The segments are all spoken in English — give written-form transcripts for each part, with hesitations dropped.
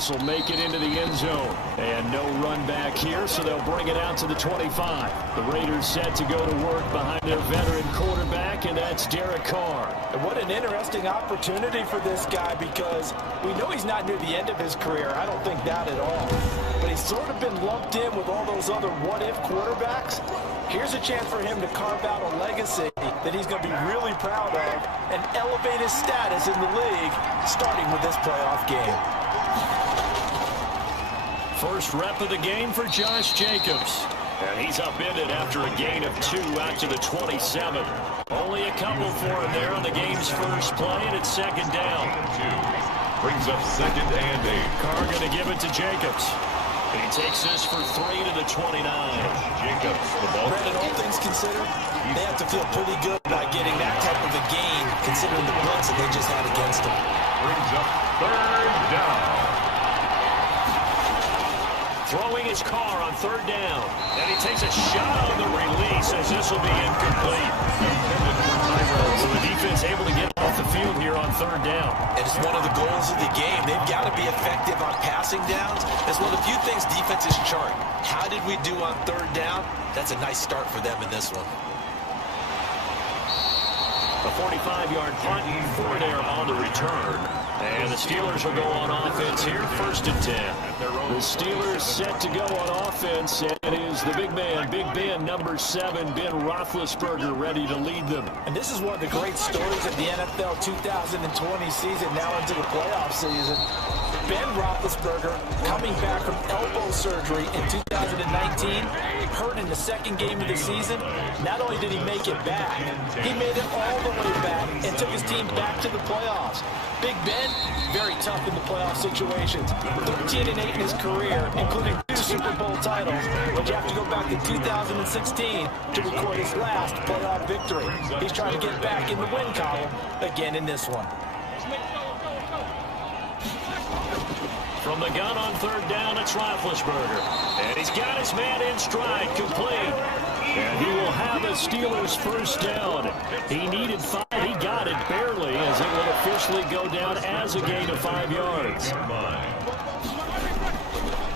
This will make it into the end zone. And no run back here, so they'll bring it out to the 25. The Raiders set to go to work behind their veteran quarterback, and that's Derek Carr. And what an interesting opportunity for this guy, because we know he's not near the end of his career. I don't think that at all. But he's sort of been lumped in with all those other what-if quarterbacks. Here's a chance for him to carve out a legacy that he's going to be really proud of and elevate his status in the league, starting with this playoff game. First rep of the game for Josh Jacobs. And he's upended after a gain of 2 out to the 27. Only a couple for him there on the game's first play, and it's second down. Brings up 2nd and 8. Carr going to give it to Jacobs. He takes this for 3 to the 29. Jacobs, the ball. Brandon, all things considered, they have to feel pretty good about getting that type of a gain, considering the blitz that they just had against them. Brings up 3rd down. Throwing his Carr on 3rd down. And he takes a shot on the release as this will be incomplete. So the defense able to get off the field here on 3rd down. And it's one of the goals of the game. They've got to be effective on passing downs. It's one of the few things defenses chart. How did we do on 3rd down? That's a nice start for them in this one. A 45-yard punt, Fornair on the return. And the Steelers will go on offense here, 1st and 10. The Steelers set to go on offense, and it is the big man, Big Ben, number 7, Ben Roethlisberger, ready to lead them. And this is one of the great stories of the NFL 2020 season, now into the playoff season. Ben Roethlisberger coming back from elbow surgery in 2019, hurt in the 2nd game of the season. Not only did he make it back, he made it all the way back and took his team back to the playoffs. Big Ben, very tough in the playoff situations. 13-8 in his career, including 2 Super Bowl titles, but you have to go back to 2016 to record his last playoff victory. He's trying to get back in the win column again in this one. From the gun on 3rd down, it's Roethlisberger. And he's got his man in stride, complete. And he will have a Steelers first down. He needed 5. He got it barely, as it will officially go down as a gain of 5 yards.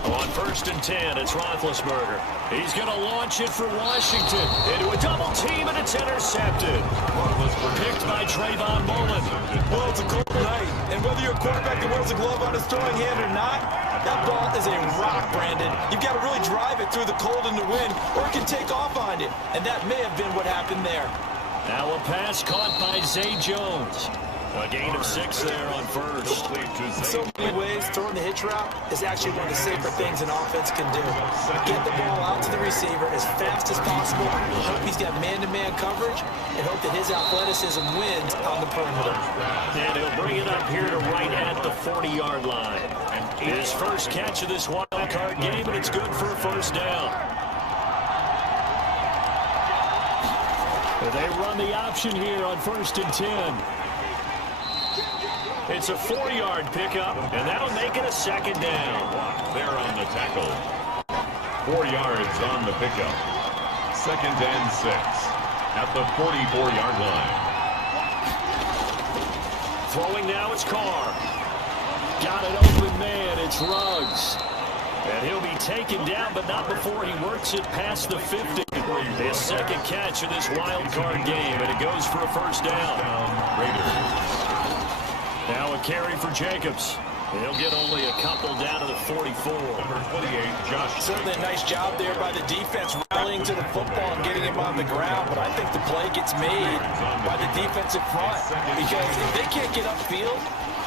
On 1st and 10, it's Roethlisberger. He's going to launch it for Washington into a double team, and it's intercepted. Picked by Trayvon Mullen. Well, it's a cold night, and whether you're a quarterback that wears a glove on his throwing hand or not, that ball is a rock, Brandon. You've got to really drive it through the cold and the wind, or it can take off on you, and that may have been what happened there. Now a pass caught by Zay Jones. A gain of 6 there on 1st. In so many ways, throwing the hitch route is actually one of the safer things an offense can do. Get the ball out to the receiver as fast as possible, hope he's got man-to-man coverage, and hope that his athleticism wins on the perimeter. And he'll bring it up here to right at the 40-yard line. His first catch of this wild card game, and it's good for a first down. They run the option here on 1st and 10. It's a 4-yard pickup, and that'll make it a 2nd down. There on the tackle. 4 yards on the pickup. 2nd and 6 at the 44-yard line. Throwing now, it's Carr. Got an open man, it's Ruggs. And he'll be taken down, but not before he works it past the 50. His 2nd catch of this wild card game, and it goes for a first down. Raiders. Now a carry for Jacobs. He'll get only a couple down to the 44. Number 28, Josh. Certainly a nice job there by the defense, rallying to the football and getting him on the ground, but I think the play gets made by the defensive front, because if they can't get upfield,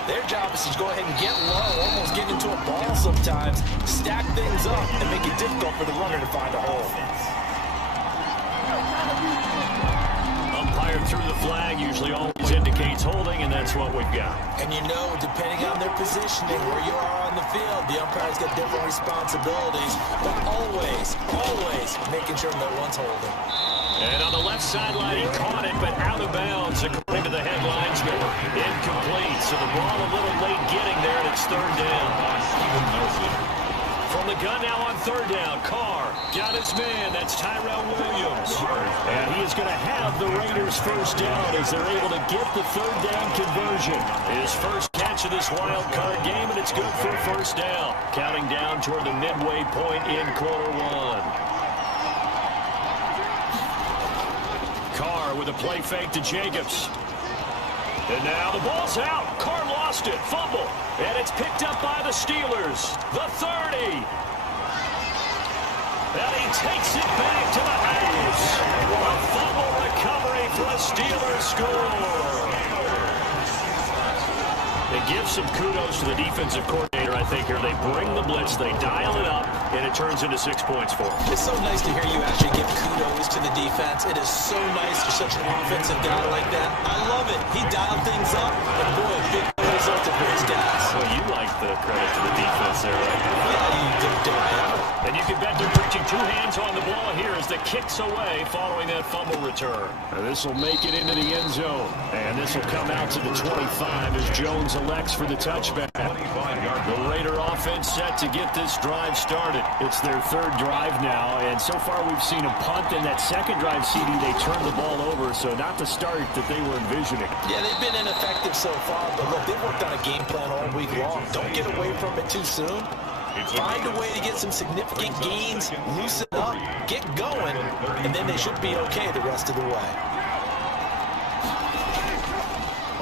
their job is to go ahead and get low, almost get into a ball sometimes, stack things up, and make it difficult for the runner to find a hole. Umpire through the flag usually always indicates holding, and that's what we've got. And you know, depending on their positioning, where you are on the field, the umpire's got different responsibilities, but always making sure no one's holding. And on the left sideline, he caught it, but out of bounds, according to the headlines. Incomplete, so the ball a little late getting there, and it's 3rd down. Steven Nelson. From the gun now on 3rd down, Carr got his man. That's Tyrell Williams. And he is going to have the Raiders first down as they're able to get the 3rd down conversion. His first catch stretch of this wild card game, and it's good for a first down. Counting down toward the midway point in quarter one. Carr with a play fake to Jacobs. And now the ball's out. Carr lost it. Fumble. And it's picked up by the Steelers. The 30. And he takes it back to the house. A fumble recovery for a Steelers score. They give some kudos to the defensive coordinator, I think, here. They bring the blitz, they dial it up, and it turns into 6 points for them. It's so nice to hear you actually give kudos to the defense. It is so nice for such an offensive guy like that. I love it. He dialed things up, and boy, big result for his guys. Well, you like the credit to the defense there, right? Yeah, you did dial. And you can bet they're reaching two hands on the ball here as the kick's away following that fumble return. This will make it into the end zone. And this will come out to the 25 as Jones elects for the touchback. The Raider offense set to get this drive started. It's their third drive now, and so far we've seen a punt. In that second drive, CD, they turned the ball over, so not the start that they were envisioning. Yeah, they've been ineffective so far, but look, they've worked on a game plan all week long. Don't get away from it too soon. Find a way to get some significant gains, loosen up, get going, and then they should be okay the rest of the way.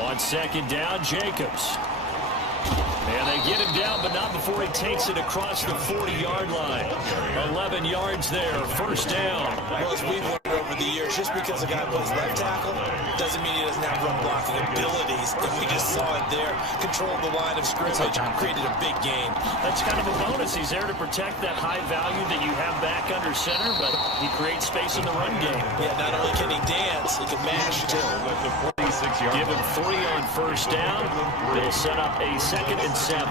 On second down, Jacobs. And they get him down, but not before he takes it across the 40-yard line. 11 yards there, first down. Well, as we've learned over the years, just because a guy plays left tackle doesn't mean he doesn't have run blocking abilities. And we just saw it there. Controlled the line of scrimmage, created a big gain. That's kind of a bonus. He's there to protect that high value that you have back under center, but he creates space in the run game. Yeah, not only can he dance, he can mash too. Give him 3 on first down. They'll set up a 2nd and 7.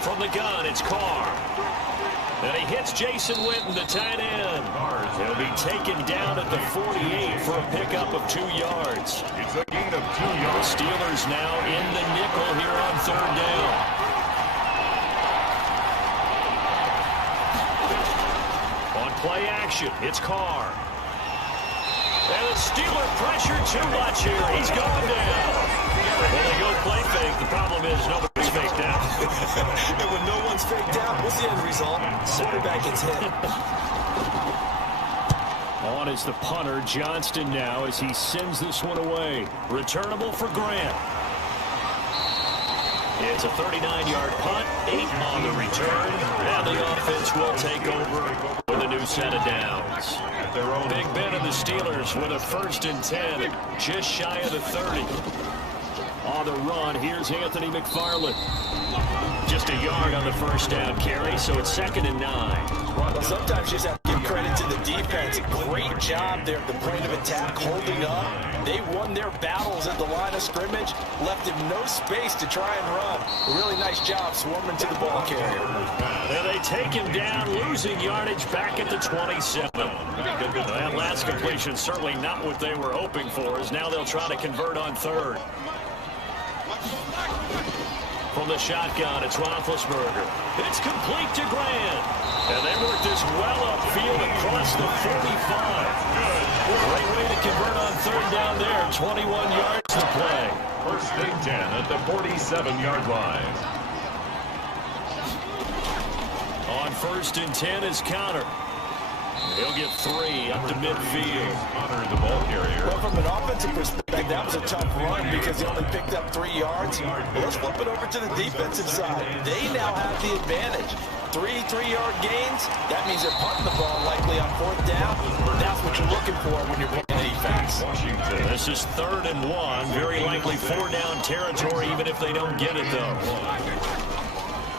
From the gun, it's Carr. And he hits Jason Witten, the tight end. He'll be taken down at the 48 for a pickup of 2 yards. It's a gain of 2 The yards. Steelers now in the nickel here on third down. On play action, it's Carr. And the Steeler pressure too much here. He's going down. Well, they go play fake. The problem is nobody's faked out. And when no one's faked out, what's the end result? Quarterback gets hit. On is the punter, Johnston now, as he sends this one away. Returnable for Grant. It's a 39-yard punt, 8 on the return, and the offense will take over with a new set of downs. Big Ben and the Steelers with a 1st and 10, just shy of the 30. On the run, here's Anthony McFarland. Just a yard on the first down carry, so it's 2nd and 9. Well, sometimes you just have to give credit to the defense. Great job there at the point of attack, holding up. They won their battles at the line of scrimmage, left him no space to try and run. A really nice job swarming to the ball carrier. And they take him down, losing yardage back at the 27. That last completion certainly not what they were hoping for, as now they'll try to convert on third. From the shotgun, it's Roethlisberger. It's complete to Grant. And they work this well upfield across the 45. Great way to convert on third down there. 21 yards to play. 1st and 10 at the 47-yard line. On 1st and 10 is Conner. He'll get 3 up to midfield. Conner, the ball carrier. Well, from an offensive perspective, that was a tough run because he only picked up 3 yards. Well, let's flip it over to the defensive side. They now have the advantage. 3 3-yard gains. That means they're punting the ball likely on 4th down. That's what you're looking for when you're playing defense. Washington. This is 3rd and 1. Very likely 4-down territory, even if they don't get it, though.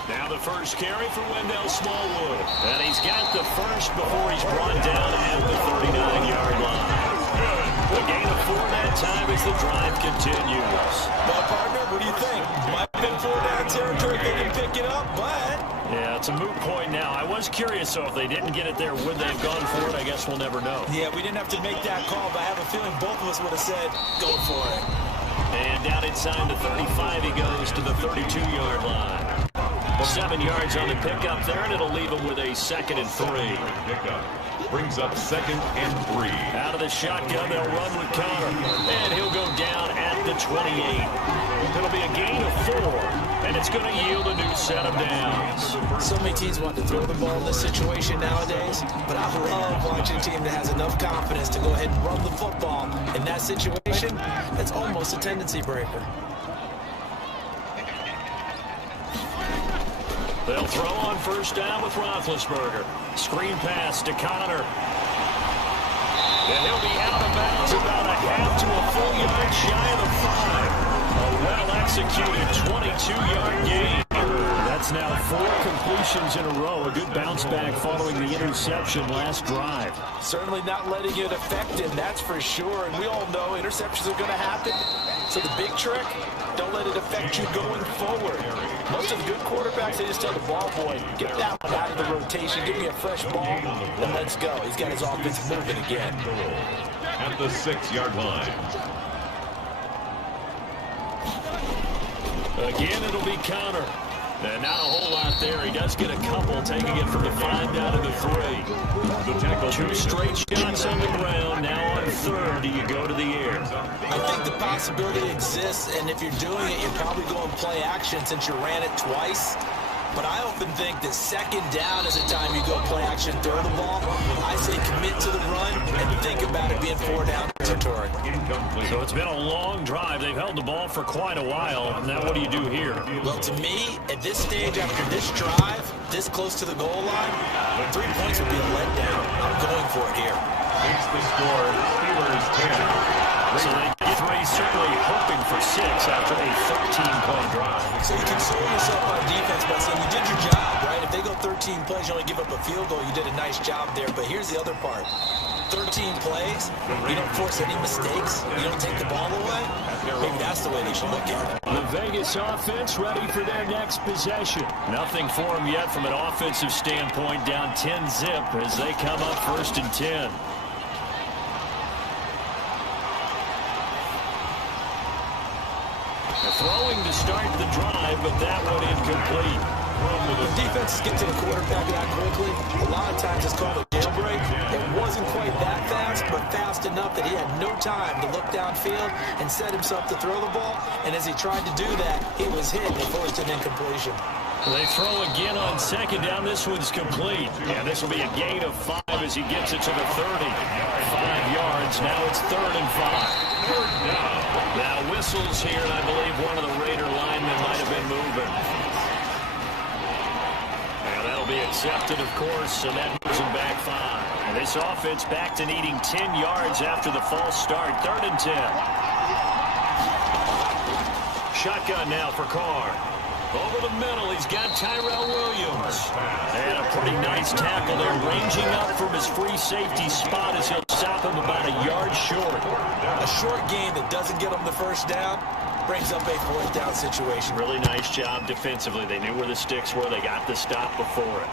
Now the first carry for Wendell Smallwood. And he's got the first before he's brought down at the 39-yard line. A gain of 4 that time as the drive continues. Well, partner, what do you think? Might have been 4-down territory if they didn't pick it up, but... Yeah, it's a moot point now. I was curious, so if they didn't get it there, would they have gone for it? I guess we'll never know. Yeah, we didn't have to make that call, but I have a feeling both of us would have said, go for it. And down inside the 35, he goes to the 32-yard line. 7 yards on the pickup there, and it'll leave him with a 2nd and 3. Pickup brings up 2nd and 3. Out of the shotgun, they'll run with Conner. And he'll go down at the 28. It'll be a gain of 4, and it's going to yield a new set of downs. So many teams want to throw the ball in this situation nowadays, but I love watching a team that has enough confidence to go ahead and run the football. In that situation, that's almost a tendency breaker. They'll throw on first down with Roethlisberger. Screen pass to Connor. And he'll be out of bounds about a half to a full yard shy of the 5. A well-executed 22-yard gain. That's now 4 completions in a row. A good bounce back following the interception last drive. Certainly not letting it affect him, that's for sure. And we all know interceptions are going to happen. So the big trick, don't let it affect you going forward. Most of the good quarterbacks, they just tell the ball boy, get that one out of the rotation, give me a fresh ball, and let's go. He's got his offense moving again. At the 6-yard line. Again, it'll be Connor. And not a whole lot there. He does get a couple, taking it from the 5 down to the 3. The tackle. 2 straight shots on the ground. Now on 3rd, do you go to the air? I think the possibility exists, and if you're doing it, you're probably going play action since you ran it twice. But I often think that 2nd down is the time you go play action, throw the ball. I say commit to the run and think about it being 4 down territory. So it's been a long drive. They've held the ball for quite a while. Now what do you do here? Well, to me, at this stage after this drive, this close to the goal line, 3 points would be a letdown. I'm going for it here. It's the score. Steelers 10. So they get 3, certainly hoping for 6 after a 13-point drive. So you console yourself on defense by saying you did your job, right? If they go 13 plays, you only give up a field goal, you did a nice job there. But here's the other part. 13 plays, you don't force any mistakes, you don't take the ball away. Maybe that's the way they should look at it. The Vegas offense ready for their next possession. Nothing for them yet from an offensive standpoint, down 10-zip as they come up 1st and 10. Throwing to start the drive, but that one incomplete. When defenses get to the quarterback that quickly, a lot of times it's called a jailbreak. It wasn't quite that fast, but fast enough that he had no time to look downfield and set himself to throw the ball. And as he tried to do that, he was hit and forced an incompletion. They throw again on 2nd down. This one's complete. And this will be a gain of 5 as he gets it to the 30. 5 yards. Now it's 3rd and 5. Now whistles here, and I believe one of the Raider linemen might have been moving. And that'll be accepted, of course, and that moves him back 5. And this offense back to needing 10 yards after the false start. 3rd and 10. Shotgun now for Carr. Over the middle, he's got Tyrell Williams. And a pretty nice tackle there, ranging up from his free safety spot as he'll stop him about a yard short. A short gain that doesn't get him the 1st down brings up a 4th down situation. Really nice job defensively. They knew where the sticks were. They got the stop before it.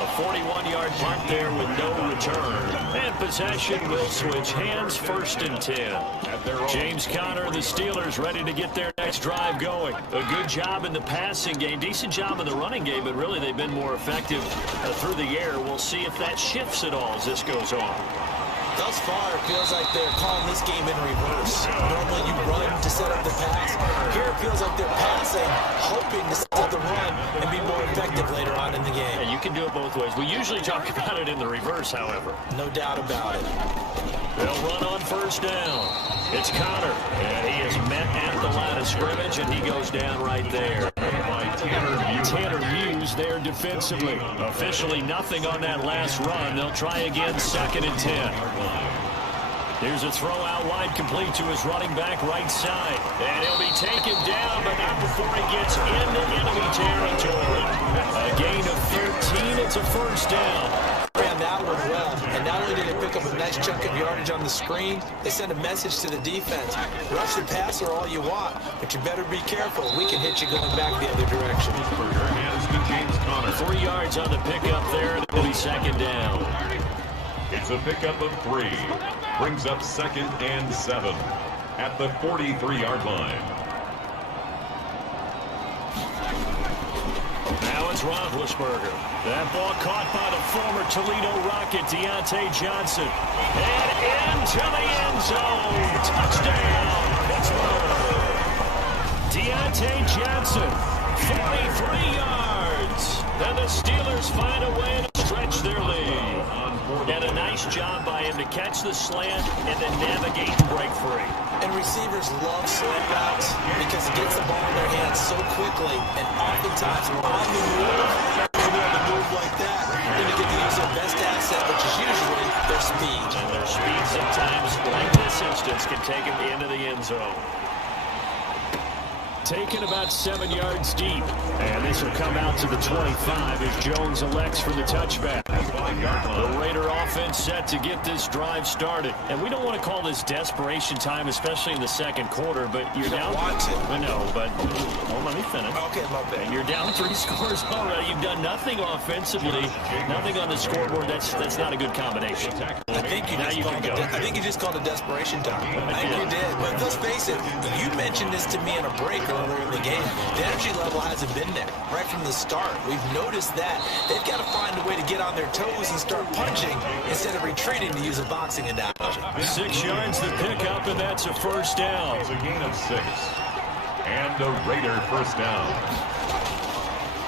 A 41-yard punt there with no return. And possession will switch hands, 1st and 10. James Conner, the Steelers, ready to get their next drive going. A good job in the passing game, decent job in the running game, but really they've been more effective through the air. We'll see if that shifts at all as this goes on. Thus far, it feels like they're calling this game in reverse. Normally you run to set up the pass. Here it feels like they're passing, hoping to set up the run and be more effective later on in the game. Yeah, you can do it both ways. We usually talk about it in the reverse, however. No doubt about it. They'll run on 1st down. It's Connor, and he is met at the line of scrimmage, and he goes down right there. Tanner Muse there defensively. Officially nothing on that last run. They'll try again, 2nd and 10. Here's a throw out wide, complete to his running back right side. And he'll be taken down, but not before he gets into enemy territory. A gain of 13, it's a 1st down. Ran that one well, and not only did they pick up a nice chunk of yardage on the screen, they sent a message to the defense. Rush the passer all you want, but you better be careful. We can hit you going back the other direction. 3 yards on the pickup there, and it'll be 2nd down. It's a pickup of 3. Brings up 2nd and 7 at the 43-yard line. Now Now it's Roethlisberger. That ball caught by the former Toledo Rocket, Deontay Johnson. And into the end zone. Touchdown, Pittsburgh. Deontay Johnson, 43 yards. And the Steelers find a way to stretch their lead. And a nice job by him to catch the slant and then navigate and break free. And receivers love slant routes because it gets the ball in their hands so quickly. And oftentimes on the move, like that, they're going to get to use their best asset, which is usually their speed. And their speed sometimes, like this instance, can take them into the end zone. Taken about 7 yards deep. And this will come out to the 25 as Jones elects for the touchback. The Raider offense set to get this drive started. And we don't want to call this desperation time, especially in the second quarter, but you're down. I know, but let me finish. Okay, my bad. And you're down 3 scores already. You've done nothing offensively, nothing on the scoreboard. That's not a good combination. I think you just called it desperation time. I think you did. But let's face it, you mentioned this to me in a break earlier in the game. The energy level hasn't been there right from the start. We've noticed that. They've got to find a way to get on their toes and start punching instead of retreating, to use a boxing analogy. 6 yards to pick up, and that's a first down. It's a gain of 6. And a Raider first down.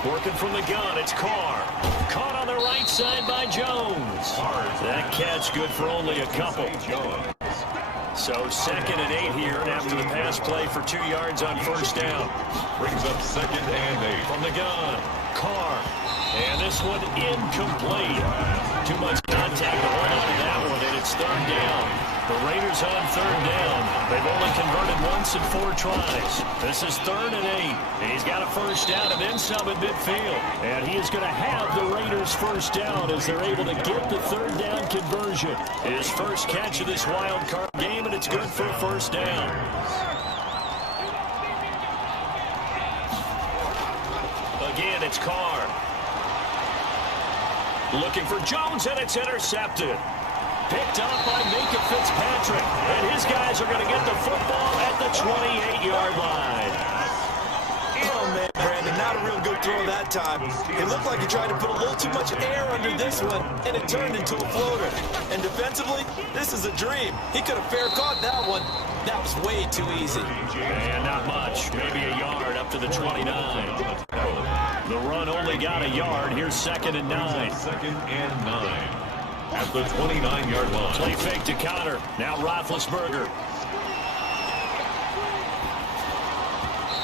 Working from the gun, it's Carr. Caught on the right side by Jones. That catch good for only a couple. So 2nd and 8 here, and after the pass play for 2 yards on first down. Brings up 2nd and 8. From the gun, Carr. And this one incomplete. Too much contact to hold on to that one, and it's 3rd down. The Raiders on 3rd down. They've only converted once in 4 tries. This is 3rd and 8. He's got a first down and then some at midfield. And he is going to have the Raiders first down as they're able to get the 3rd down conversion. His first catch of this wild card game, and it's good for a first down. Again, it's Carr. Looking for Jones, and it's intercepted. Picked up by Minka Fitzpatrick. And his guys are going to get the football at the 28-yard line. Oh, man, Brandon, not a real good throw that time. It looked like he tried to put a little too much air under this one, and it turned into a floater. And defensively, this is a dream. He could have fair caught that one. That was way too easy. And not much. Maybe a yard up to the 29. The run only got a yard. Here's 2nd and 9. 2nd and 9. At the 29-yard line. Play fake to Connor. Now Roethlisberger.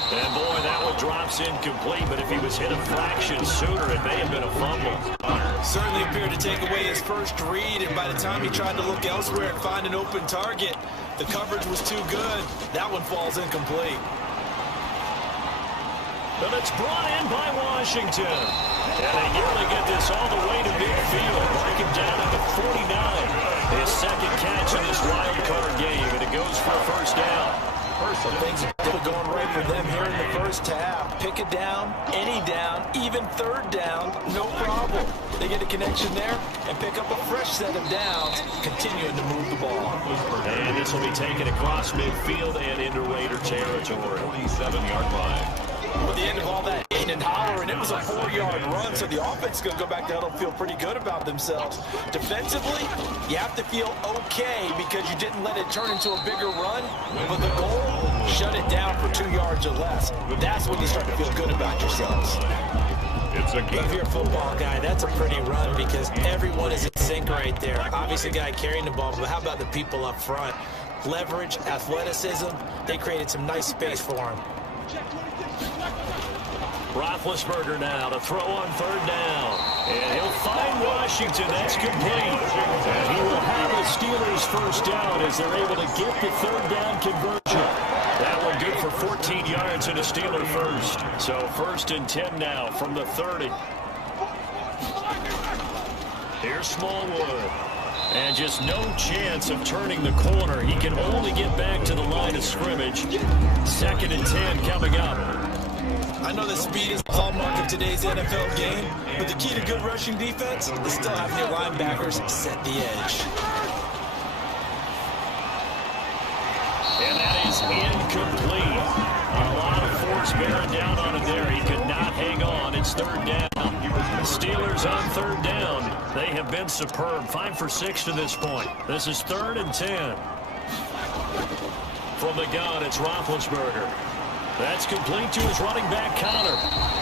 And boy, that one drops incomplete, but if he was hit a fraction sooner, it may have been a fumble. Certainly appeared to take away his first read, and by the time he tried to look elsewhere and find an open target, the coverage was too good. That one falls incomplete. But it's brought in by Washington. And they nearly get this all the way to midfield. Break him down at the 49. His 2nd catch in this wild card game, and it goes for a first down. So things are going right for them here in the first half. Pick it down, any down, even 3rd down, no problem. They get a connection there and pick up a fresh set of downs, continuing to move the ball. And this will be taken across midfield and into Raider territory. 27-yard line. At the end of all that in and holler, and it was a 4-yard run, so the offense is going to go back there and feel pretty good about themselves. Defensively, you have to feel okay because you didn't let it turn into a bigger run, but the goal, shut it down for 2 yards or less. That's when you start to feel good about yourselves. It's a game. If you're a football guy, that's a pretty run because everyone is in sync right there. Obviously, the guy carrying the ball, but how about the people up front? Leverage, athleticism, they created some nice space for him. Roethlisberger now to throw on 3rd down. And he'll find Washington. That's complete. And he will have the Steelers first down as they're able to get the 3rd down conversion. That one good for 14 yards and a Steeler first. So 1st and 10 now from the 30. Here's Smallwood. And just no chance of turning the corner. He can only get back to the line of scrimmage. 2nd and 10 coming up. I know that speed is the hallmark of today's NFL game, but the key to good rushing defense is still having your linebackers set the edge. And that is incomplete. A lot of force bearing down on him there. He could not hang on. It's 3rd down. Steelers on third down. They have been superb. 5 for 6 to this point. This is 3rd and 10. From the gun, it's Roethlisberger. That's complete to his running back, Connor.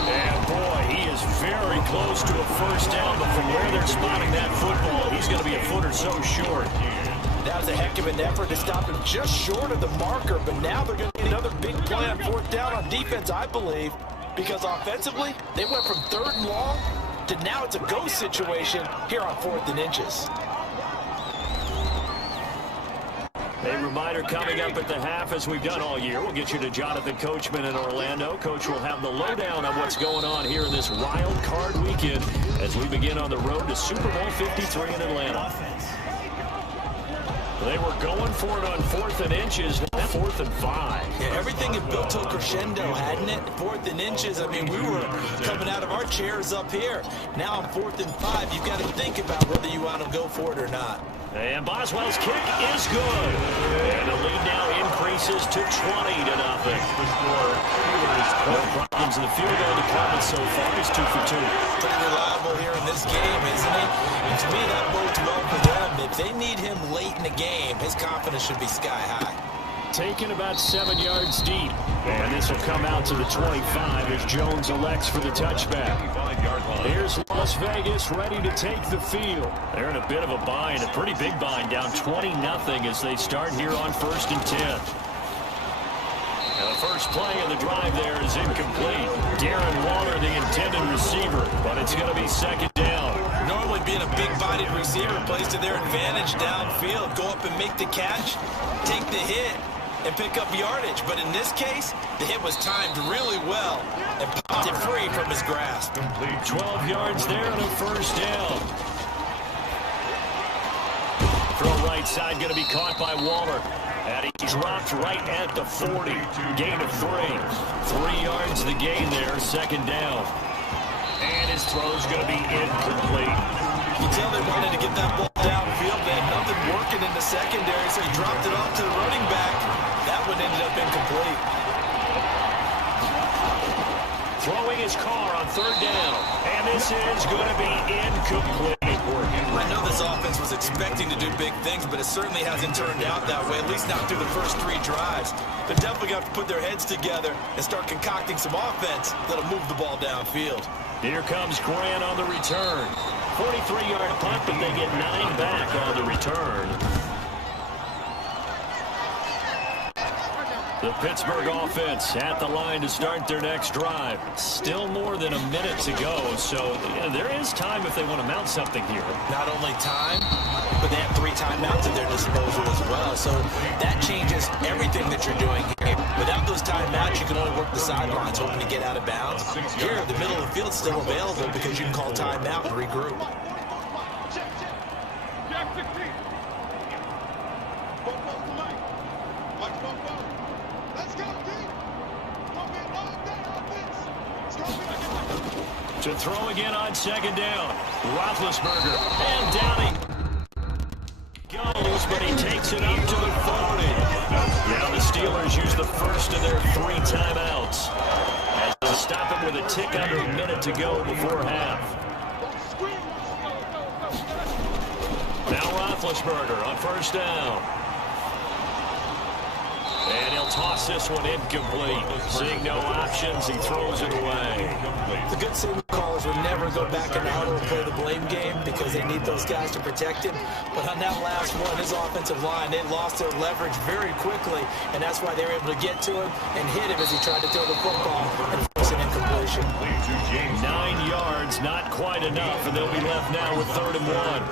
And, boy, he is very close to a first down, but from where they're spotting that football, he's going to be a foot or so short. That was a heck of an effort to stop him just short of the marker, but now they're going to get another big play on 4th down on defense, I believe, because offensively, they went from 3rd and long to now it's a go situation here on 4th and inches. A reminder coming up at the half, as we've done all year. We'll get you to Jonathan Coachman in Orlando. Coach will have the lowdown on what's going on here in this wild card weekend as we begin on the road to Super Bowl 53 in Atlanta. They were going for it on 4th and inches, now 4th and 5. Yeah, everything had built to a crescendo, hadn't it? 4th and inches, I mean, we were coming out of our chairs up here. Now on 4th and 5, you've got to think about whether you want to go for it or not. And Boswell's kick is good. And the lead now increases to 20-0. No problems in the field goal department so far. He's 2 for 2. Pretty reliable here in this game, isn't he? And to me, that bodes well for them. If they need him late in the game, his confidence should be sky high. Taken about 7 yards deep. And this will come out to the 25 as Jones elects for the touchback. Here's Las Vegas ready to take the field. They're in a bit of a bind, a pretty big bind, down 20-0 as they start here on 1st and 10. Now the first play of the drive there is incomplete. Darren Waller, the intended receiver, but it's going to be 2nd down. Normally being a big-bodied receiver plays to their advantage downfield. Go up and make the catch, take the hit, and pick up yardage. But in this case, the hit was timed really well and popped it free from his grasp. 12 yards there and a first down. Throw right side going to be caught by Waller. And he dropped right at the 40. Gain of 3. 3 yards the gain there, 2nd down. And his throw's going to be incomplete. You can tell they wanted to get that ball downfield. They had nothing working in the secondary, so he dropped it off to the running back. That one ended up incomplete. Throwing his car on 3rd down. And this is going to be incomplete. I know this offense was expecting to do big things, but it certainly hasn't turned out that way, at least not through the first 3 drives. They're definitely going to have to put their heads together and start concocting some offense that'll move the ball downfield. Here comes Grant on the return. 43-yard punt, but they get 9 back on the return. The Pittsburgh offense at the line to start their next drive. Still more than a minute to go, so there is time if they want to mount something here. Not only time, but they have 3 timeouts at their disposal as well, so that changes everything that you're doing here. Without those timeouts, you can only work the sidelines, hoping to get out of bounds. Here, the middle of the field's still available because you can call timeout and regroup. To throw again on 2nd down. Roethlisberger. And down he goes, but he takes it up to the 40. Now the Steelers use the first of their 3 timeouts as they stop him with a tick under a minute to go before half. Now Roethlisberger on 1st down. And he'll toss this one incomplete. Seeing no options, he throws it away. The good signal callers would never go back and auto play the blame game because they need those guys to protect him. But on that last one, his offensive line, they lost their leverage very quickly, and that's why they were able to get to him and hit him as he tried to throw the football and force an incompletion. 9 yards, not quite enough, and they'll be left now with 3rd and 1.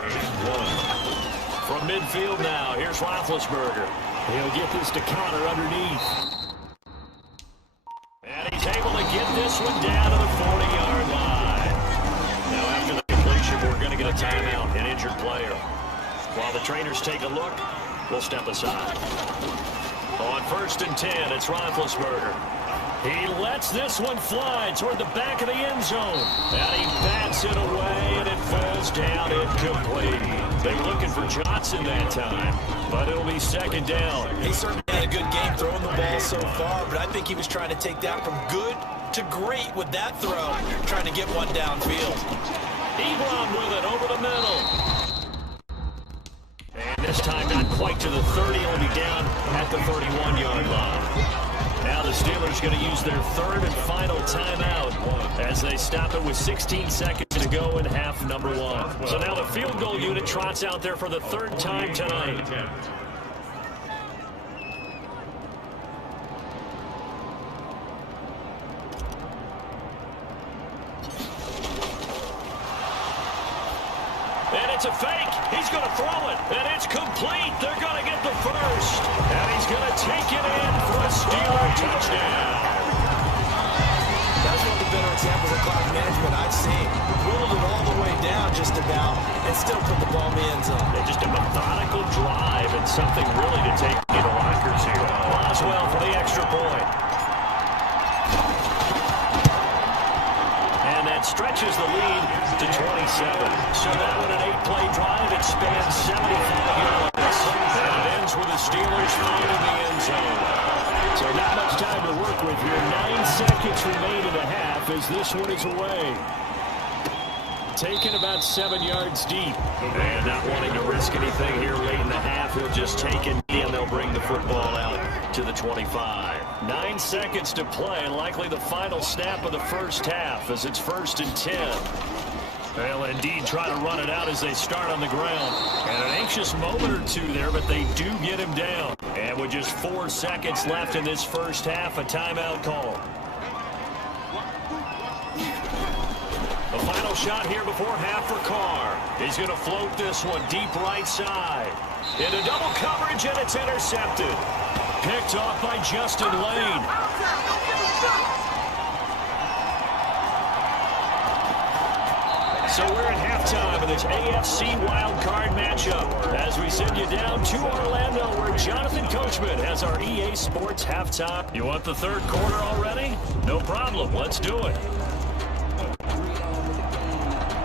From midfield now, here's Roethlisberger. He'll get this to Connor underneath. And he's able to get this one down to the 40-yard line. Now after the completion, we're going to get a timeout, an injured player. While the trainers take a look, we'll step aside. On 1st and 10, it's Roethlisberger. He lets this one fly toward the back of the end zone. And he bats it away, and it falls down incomplete. They were looking for Johnson that time, but it'll be 2nd down. He certainly had a good game throwing the ball so far, but I think he was trying to take that from good to great with that throw, trying to get one downfield. Ebron with it over the middle. And this time not quite to the 30, will be down at the 31-yard line. Now the Steelers going to use their third and final timeout as they stop it with 16 seconds to go in half number one. So now the field goal unit trots out there for the third time tonight. And it's a fake. He's going to throw it. And it's complete. They're going to get the first. And he's going to take it in for a Steeler touchdown. That's one of the better examples of clock management I've seen. Ruled it all the way down just about and still put the ball in the end zone. Just a methodical drive and something really to take to the lockers here. Boswell for the extra point. And that stretches the lead to 27. So now with an 8-play drive, it spans 75 yards. And it ends with the Steelers finding the end zone. So not much time to work with here. 9 seconds remain in the half as this one is away. Taken about 7 yards deep. And not wanting to risk anything here late in the half, he'll just take it and they'll bring the football out to the 25. 9 seconds to play, likely the final snap of the first half as it's 1st and 10. They'll indeed try to run it out as they start on the ground. And an anxious moment or two there, but they do get him down. And with just 4 seconds left in this first half, a timeout call. The final shot here before half for Carr. He's going to float this one deep right side. Into double coverage, and it's intercepted. Picked off by Justin Lane. So we're at halftime of this AFC wildcard matchup as we send you down to Orlando where Jonathan Coachman has our EA Sports halftime. You want the third quarter already? No problem. Let's do it.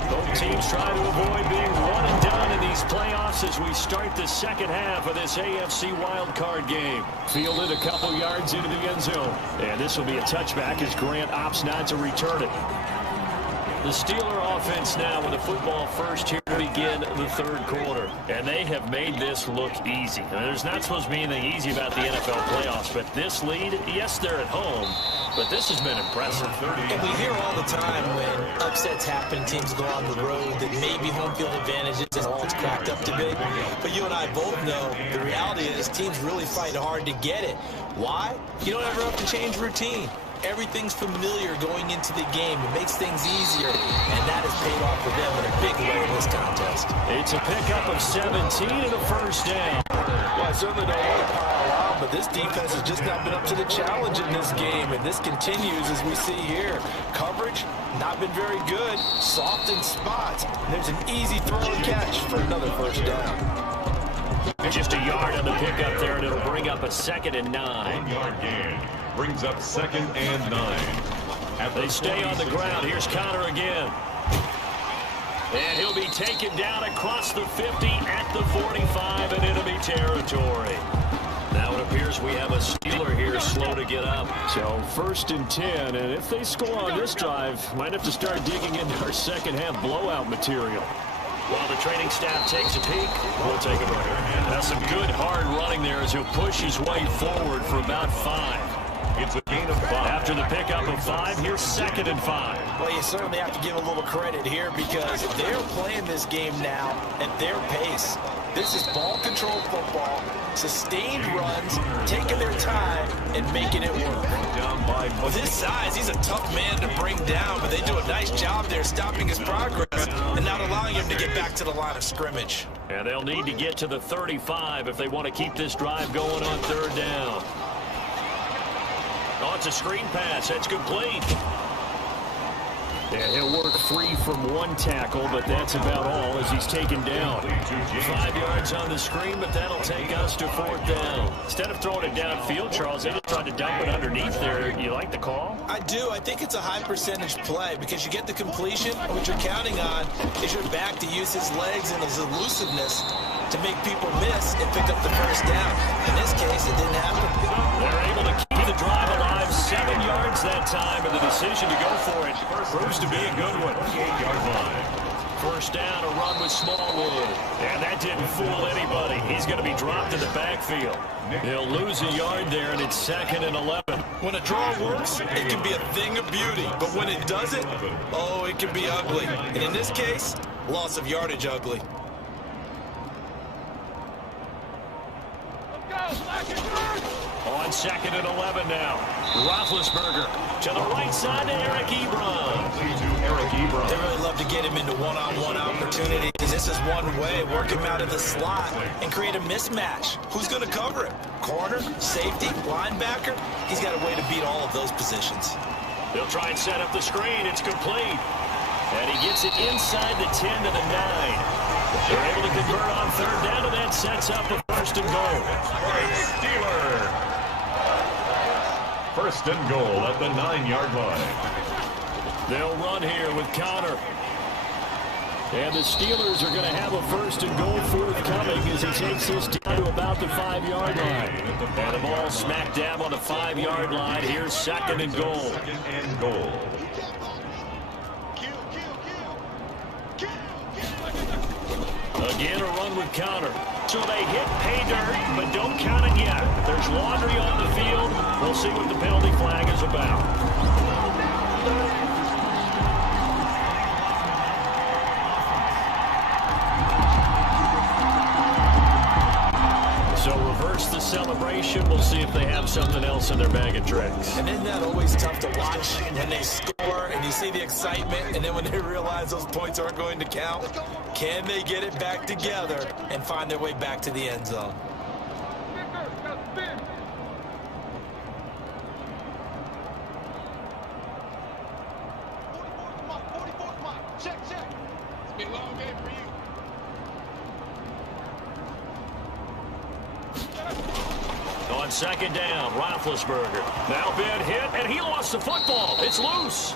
Both teams try to avoid being one and done in these playoffs as we start the second half of this AFC wildcard game. Fielded a couple yards into the end zone. And this will be a touchback as Grant opts not to return it. The Steeler offense now with the football first here to begin the third quarter. And they have made this look easy. Now, there's not supposed to be anything easy about the NFL playoffs, but this lead, yes, they're at home, but this has been impressive. And we hear all the time when upsets happen, teams go on the road, that maybe home field advantage isn't all it's cracked up to be. But you and I both know the reality is teams really fight hard to get it. Why? You don't ever have to change routine. Everything's familiar going into the game. It makes things easier, and that has paid off for them in a big way in this contest. It's a pickup of 17 and a first down. Well, I certainly don't want to pile on, but this defense has just not been up to the challenge in this game, and this continues as we see here. Coverage, not been very good. Soft in spots. There's an easy throw and catch for another first down. Just a yard on the pickup there, and it'll bring up a 2nd and 9. 1-yard gain. Brings up 2nd and 9. They stay on the ground. Here's Connor again. And he'll be taken down across the 50 at the 45 and enemy territory. Now it appears we have a Steeler here slow to get up. So 1st and 10, and if they score on this drive, might have to start digging into our second half blowout material. While the training staff takes a peek, we'll take a break. That's some good hard running there as he'll push his way forward for about 5. It's a gain of 5. After the pickup of 5, here's 2nd and 5. Well, you certainly have to give a little credit here because they're playing this game now at their pace. This is ball control football, sustained runs, taking their time, and making it work. With his size, he's a tough man to bring down, but they do a nice job there stopping his progress and not allowing him to get back to the line of scrimmage. And they'll need to get to the 35 if they want to keep this drive going on 3rd down. Oh, it's a screen pass. That's complete. And he'll work free from one tackle, but that's about all as he's taken down. 5 yards on the screen, but that'll take us to 4th down. Instead of throwing it downfield, Charles, they just tried to dump it underneath there. You like the call? I do. I think it's a high percentage play because you get the completion. What you're counting on is your back to use his legs and his elusiveness to make people miss and pick up the first down. In this case, it didn't happen. They're able to keep the drive alive 7 yards that time, and the decision to go for it proves to be a good one. 8-yard line. First down, a run with Smallwood. And that didn't fool anybody. He's going to be dropped in the backfield. He'll lose a yard there, and it's 2nd and 11. When a draw works, it can be a thing of beauty. But when it doesn't, oh, it can be ugly. And in this case, loss of yardage ugly. On 2nd and 11 now. Roethlisberger to the right side to Eric Ebron. They really love to get him into one-on-one opportunities. This is one way, work him out of the slot and create a mismatch. Who's going to cover him? Corner, safety, linebacker? He's got a way to beat all of those positions. They'll try and set up the screen. It's complete. And he gets it inside the 10 to the 9. They're able to convert on 3rd down, and that sets up a 1st and goal. Steeler. 1st and goal at the 9-yard line. They'll run here with Connor. And the Steelers are going to have a 1st and goal forthcoming as he takes this down to about the 5-yard line. And the ball smack dab on the 5-yard line. Here's 2nd and goal. 2nd and goal. Again, a run with Connor. So they hit pay dirt, but don't count it yet. There's laundry on the field. We'll see what the penalty flag is about. So reverse the celebration. We'll see if they have something else in their bag of tricks. And isn't that always tough to watch when they score and you see the excitement, and then when they realize those points aren't going to count? Can they get it back together and find their way back to the end zone? On 2nd down, Roethlisberger. Now been hit, and he lost the football. It's loose.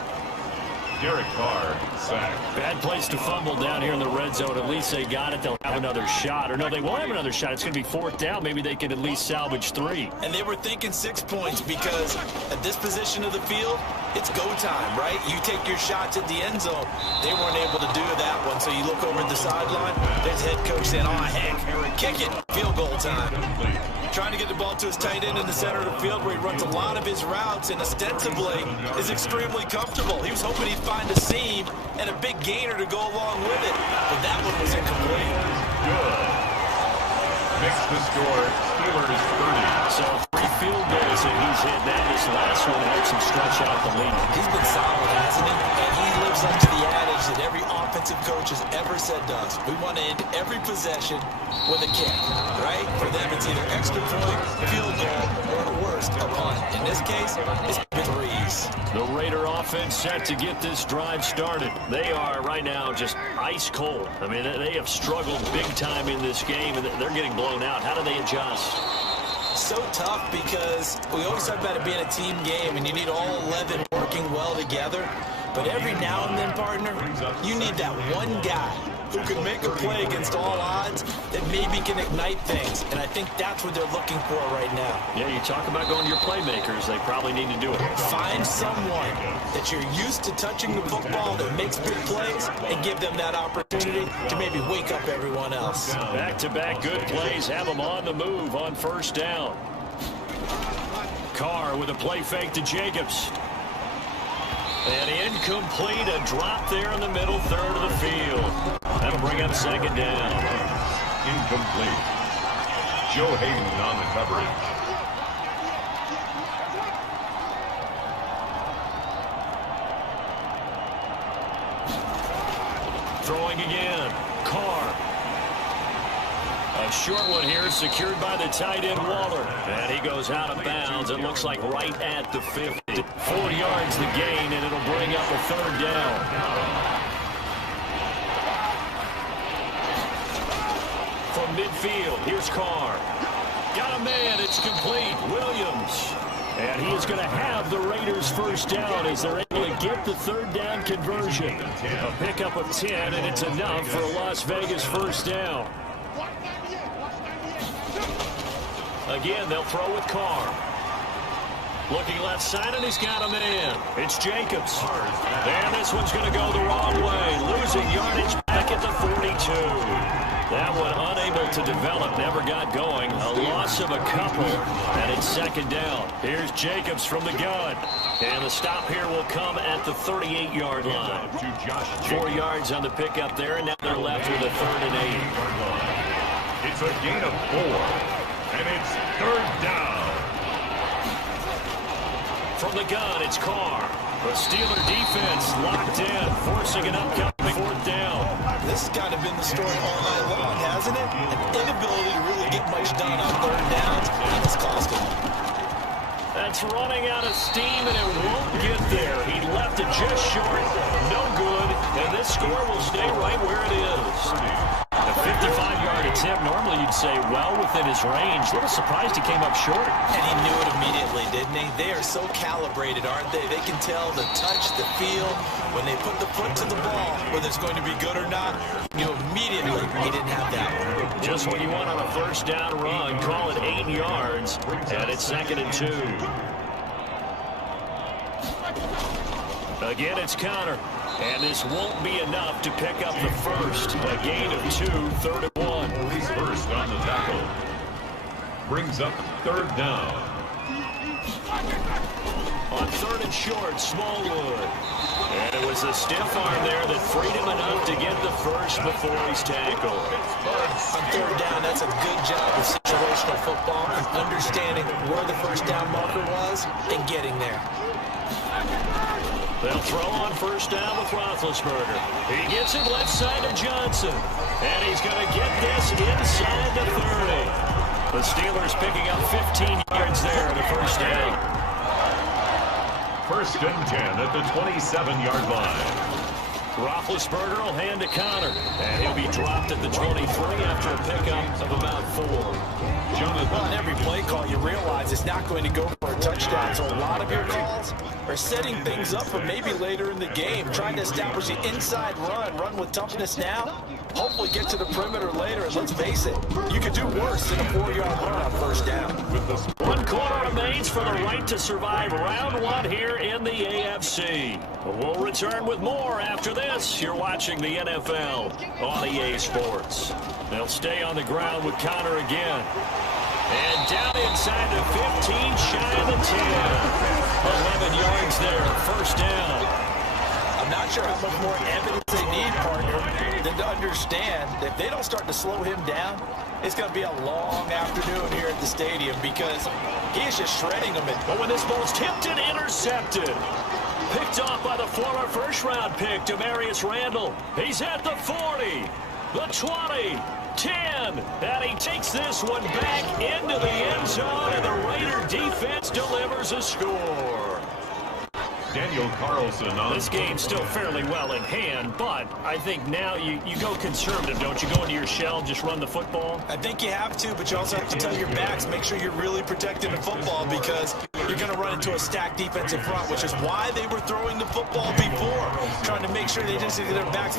Derek Carr, sacked. Bad place to fumble down here in the red zone. At least they got it. They'll have another shot. Or no, they won't have another shot. It's going to be 4th down. Maybe they can at least salvage 3. And they were thinking 6 points because at this position of the field, it's go time, right? You take your shots at the end zone. They weren't able to do that one. So you look over at the sideline, there's head coach saying, oh, heck, kick it. Field goal time. Trying to get the ball to his tight end in the center of the field where he runs a lot of his routes and ostensibly is extremely comfortable. He was hoping he'd find a seam and a big gainer to go along with it, but that one was incomplete. Good. Makes the score Steelers 30. So 3 field goals that he's hit. Now this last one helps him stretch out the lead. He's been solid, hasn't he? And he lives up to the adage that every offensive coach has ever said to us. We want to end every possession with a kick, right? For them, it's either extra point, field goal, or at worst, a punt. In this case, it's been threes. The Raider offense set to get this drive started. They are right now just ice cold. I mean, they have struggled big time in this game, and they're getting blown out. How do they adjust? So tough because we always talk about it being a team game, and you need all 11 working well together. But every now and then, partner, you need that one guy who can make a play against all odds that maybe can ignite things. And I think that's what they're looking for right now. Yeah, you talk about going to your playmakers. They probably need to do it. Find someone that you're used to touching the football that makes big plays and give them that opportunity to maybe wake up everyone else. Back-to-back good plays have them on the move on 1st down. Carr with a play fake to Jacobs. And incomplete, a drop there in the middle third of the field. That'll bring up 2nd down. Incomplete. Joe Hayden on the coverage. Throwing again. Carr. A short one here, secured by the tight end Waller. And he goes out of bounds. It looks like right at the 50. 4 yards the gain, and it'll bring up a 3rd down. From midfield, here's Carr. Got a man, it's complete. Williams. And he is going to have the Raiders' 1st down as they're able to get the 3rd down conversion. A pickup of 10, and it's enough for a Las Vegas 1st down. Again, they'll throw with Carr. Looking left side, and he's got him in. It's Jacobs. And this one's going to go the wrong way. Losing yardage back at the 42. That one unable to develop, never got going. A loss of a couple, and it's second down. Here's Jacobs from the gun. And the stop here will come at the 38-yard line. 4 yards on the pickup there, and now they're left with a 3rd and 8. It's a gain of 4, and it's 3rd down. From the gun, it's Carr. The Steeler defense locked in, forcing an upcoming 4th down. This has kind of been the story all night long, hasn't it? An inability to really get much done on 3rd downs, and it's cost him. That's running out of steam, and it won't get there. He left it just short. No good, and this score will stay right where it is. A 55-yard attempt, normally you'd say well within his range. A little surprised he came up short. And he knew it immediately, didn't he? They are so calibrated, aren't they? They can tell the touch, the feel. When they put the foot to the ball, whether it's going to be good or not, he knew immediately he didn't have that one. Just what you want on a 1st down run. Call it 8 yards, and it's 2nd and 2. Again, it's Conner. And this won't be enough to pick up the first. A gain of 2, 3rd and 1. He's first on the tackle. Brings up 3rd down. On 3rd and short, Smallwood. And it was a stiff arm there that freed him enough to get the first before he's tackled. On 3rd down, that's a good job of situational football and understanding where the 1st down marker was and getting there. They'll throw on 1st down with Roethlisberger. He gets it left side to Johnson. And he's going to get this inside the 30. The Steelers picking up 15 yards there in the 1st down. 1st and 10 at the 27-yard line. Roethlisberger will hand to Conner. And he'll be dropped at the 23 after a pickup of about 4. Well, on every play call, you realize it's not going to go for a touchdown. So a lot of your calls are setting things up for maybe later in the game, trying to establish the inside run with toughness now, hopefully get to the perimeter later. And let's face it, you could do worse than a 4-yard run on 1st down. 1 quarter remains for the right to survive round 1 here in the AFC. We'll return with more after this. You're watching the NFL on EA Sports. They'll stay on the ground with Conner again. And down inside the 15, shy of the 10. 11 yards there, 1st down. I'm not sure how much more evidence they need, partner, than to understand that if they don't start to slow him down, it's going to be a long afternoon here at the stadium because he is just shredding them. But when this ball's tipped and intercepted, picked off by the former 1st-round pick, Demarius Randall. He's at the 40, the 20, 10, and he takes this one back into the end zone, and the Raider defense delivers a score. Daniel Carlson on. This game's still fairly well in hand, but I think now you go conservative, don't you? Go into your shell and just run the football? I think you have to, but you also have to tell your backs, make sure you're really protecting the football because you're going to run into a stacked defensive front, which is why they were throwing the football before, trying to make sure they didn't see their backs,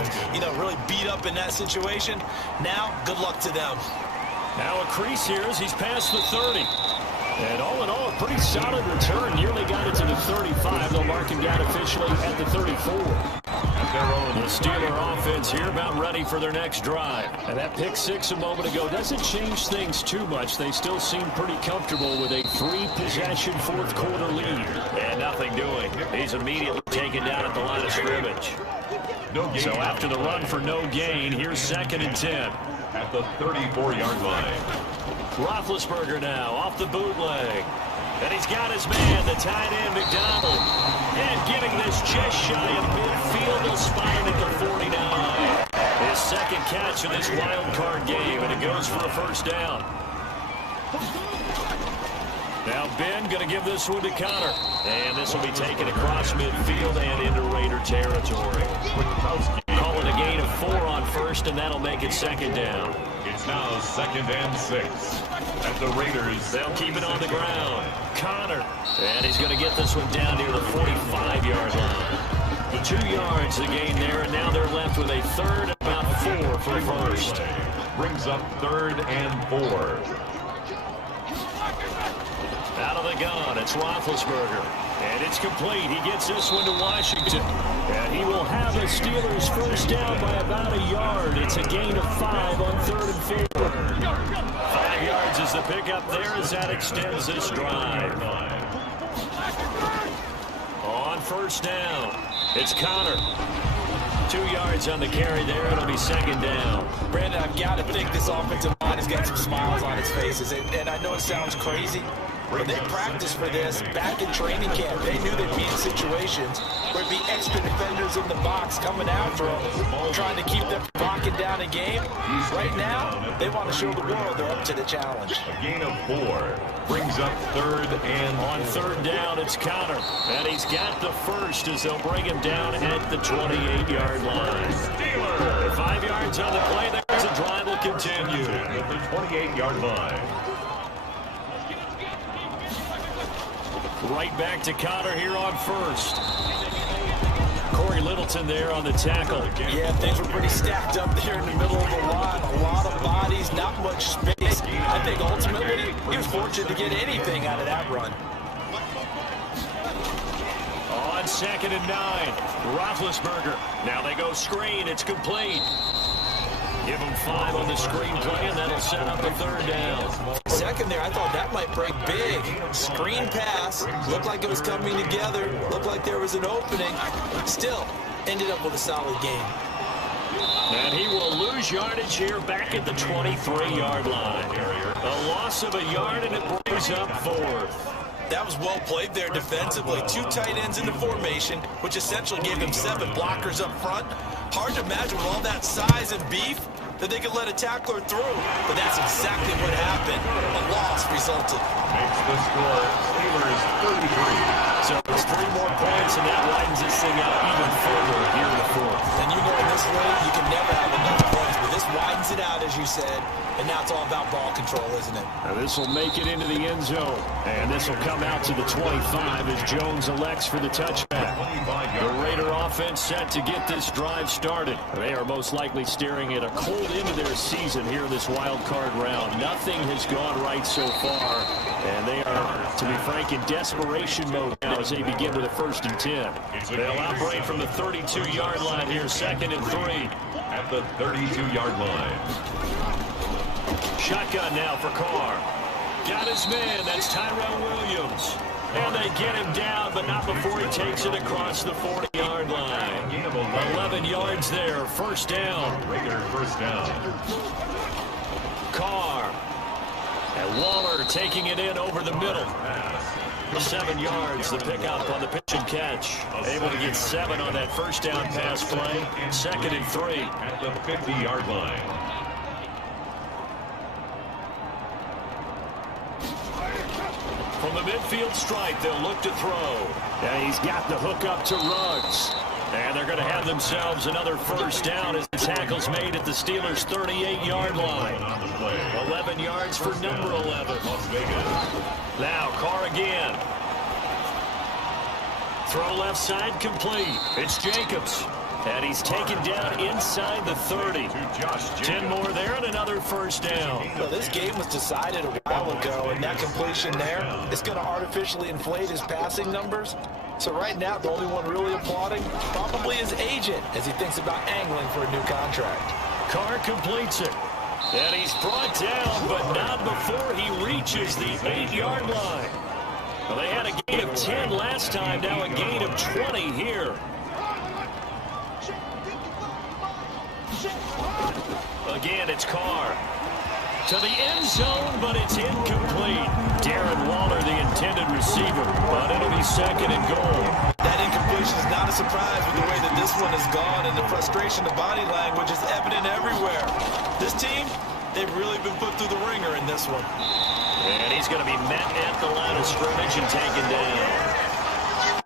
really beat up in that situation. Now, good luck to them. Now a crease here as he's past the 30. And all in all, a pretty solid return. Nearly got it to the 35. They'll mark him down officially at the 34. The Steeler offense here about ready for their next drive. And that pick 6 a moment ago doesn't change things too much. They still seem pretty comfortable with a 3-possession 4th quarter lead. And nothing doing. He's immediately taken down at the line of scrimmage. So after the run for no gain, here's 2nd and 10. At the 34-yard line. Roethlisberger now off the bootleg. And he's got his man, the tight end, McDonald. And getting this just shy of midfield. They'll spot him at the 49. His 2nd catch of this wild card game, and it goes for a 1st down. Now Ben going to give this one to Conner. And this will be taken across midfield and into Raider territory. Call it a gain of 4 on 1st, and that'll make it 2nd down. It's now 2nd and 6. At the Raiders. They'll keep it on the ground. Conner. And he's going to get this one down near the 45-yard line. The 2 yards the gain there, and now they're left with a 3rd and about 4 for 1st. Brings up 3rd and 4. Out of the gun, it's Roethlisberger. And it's complete. He gets this one to Washington. And he will have the Steelers first down by about a yard. It's a gain of 5 on 3rd and 4. 5 yards is the pickup there as that extends this drive. On first down, it's Connor. 2 yards on the carry there. It'll be 2nd down. Brandon, I've got to think this offensive line has got some smiles on its faces. And I know it sounds crazy, but they practiced for this back in training camp. They knew they'd be in situations where there'd be extra defenders in the box coming after them, trying to keep them from locking down a game. Right now, they want to show the world they're up to the challenge. A gain of 4 brings up 3rd and on 3rd down, it's Connor. And he's got the first as they'll bring him down at the 28-yard line. 5 yards on the play there as the drive will continue. At the 28-yard line. Right back to Connor here on first. Corey Littleton there on the tackle. Yeah, things were pretty stacked up there in the middle of the line. A lot of bodies, not much space. I think ultimately he was fortunate to get anything out of that run. On 2nd and 9, Roethlisberger. Now they go screen. It's complete. Give him 5 on the screen play, and that'll set up a 3rd down. Second there, I thought that might break big. Screen pass. Looked like it was coming together. Looked like there was an opening. Still, ended up with a solid game. And he will lose yardage here back at the 23-yard line. A loss of a yard, and it brings up 4th. That was well played there defensively. 2 tight ends in the formation, which essentially gave him 7 blockers up front. Hard to imagine with all that size and beef that they could let a tackler through. But that's exactly what happened. A loss resulted. Makes the score Steelers 33. So it's 3 more points, and that widens this thing out even further here in the 4th. And you know in this way, you can never have enough points. But this widens it out, as you said. And now it's all about ball control, isn't it? Now this will make it into the end zone. And this will come out to the 25 as Jones elects for the touchback. The Raider offense set to get this drive started. They are most likely staring at a cold end of their season here in this wild card round. Nothing has gone right so far. And they are, to be frank, in desperation mode now as they begin with a 1st and 10. They'll operate from the 32-yard line here, 2nd and 3. At the 32-yard line. Shotgun now for Carr. Got his man. That's Tyrell Williams. And they get him down, but not before he takes it across the 40-yard line. 11 yards there. 1st down. Raider 1st down. Carr. And Waller taking it in over the middle. 7 yards, the pickup on the pitch and catch. Able to get 7 on that 1st down pass play. 2nd and 3. At the 50-yard line. From the midfield stripe, they'll look to throw. And he's got the hook up to Ruggs. And they're going to have themselves another 1st down as the tackle's made at the Steelers' 38-yard line. 11 yards for number 11. Las Vegas. Now Carr again. Throw left side complete. It's Jacobs. And he's taken down inside the 30. 10 more there and another 1st down. Well, this game was decided a while ago, and that completion there is going to artificially inflate his passing numbers. So right now, the only one really applauding probably his agent as he thinks about angling for a new contract. Carr completes it. And he's brought down, but not before he reaches the 8-yard line. Well, they had a gain of 10 last time, now a gain of 20 here. Again, it's Carr. To the end zone, but it's incomplete. Darren Waller, the intended receiver, but it'll be 2nd and goal. That incompletion is not a surprise with the way that this one has gone, and the frustration of body language is evident everywhere. This team, they've really been put through the ringer in this one. And he's going to be met at the line of scrimmage and taken down.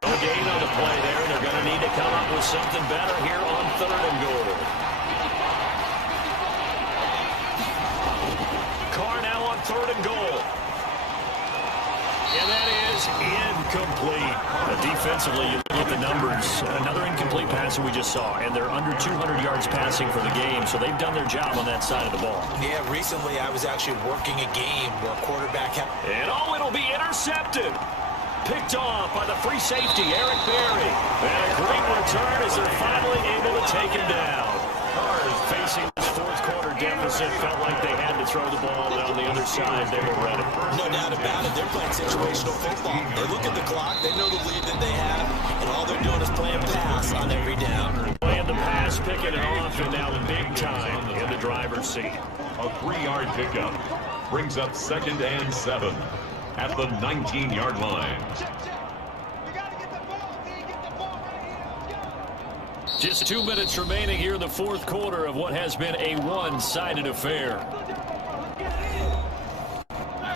No gain on the play there. They're going to need to come up with something better here on 3rd and goal. Carr now on 3rd and goal. And that is incomplete. Defensively, you look at the numbers. Another incomplete passer we just saw, and they're under 200 yards passing for the game, so they've done their job on that side of the ball. Yeah, recently I was actually working a game where a quarterback had... And it'll be intercepted. Picked off by the free safety, Eric Berry. And a great return as they're finally able to take him down. Facing this fourth quarter deficit, felt like they had to throw the ball, and on the other side, they were ready. No doubt about it. They're playing situational football. They look at the clock, they know the lead that they have, and all they're doing is playing pass on every down. Playing the pass, picking it off, and now big time in the driver's seat. A 3-yard pickup brings up 2nd and 7 at the 19-yard line. Just 2 minutes remaining here in the fourth quarter of what has been a one-sided affair.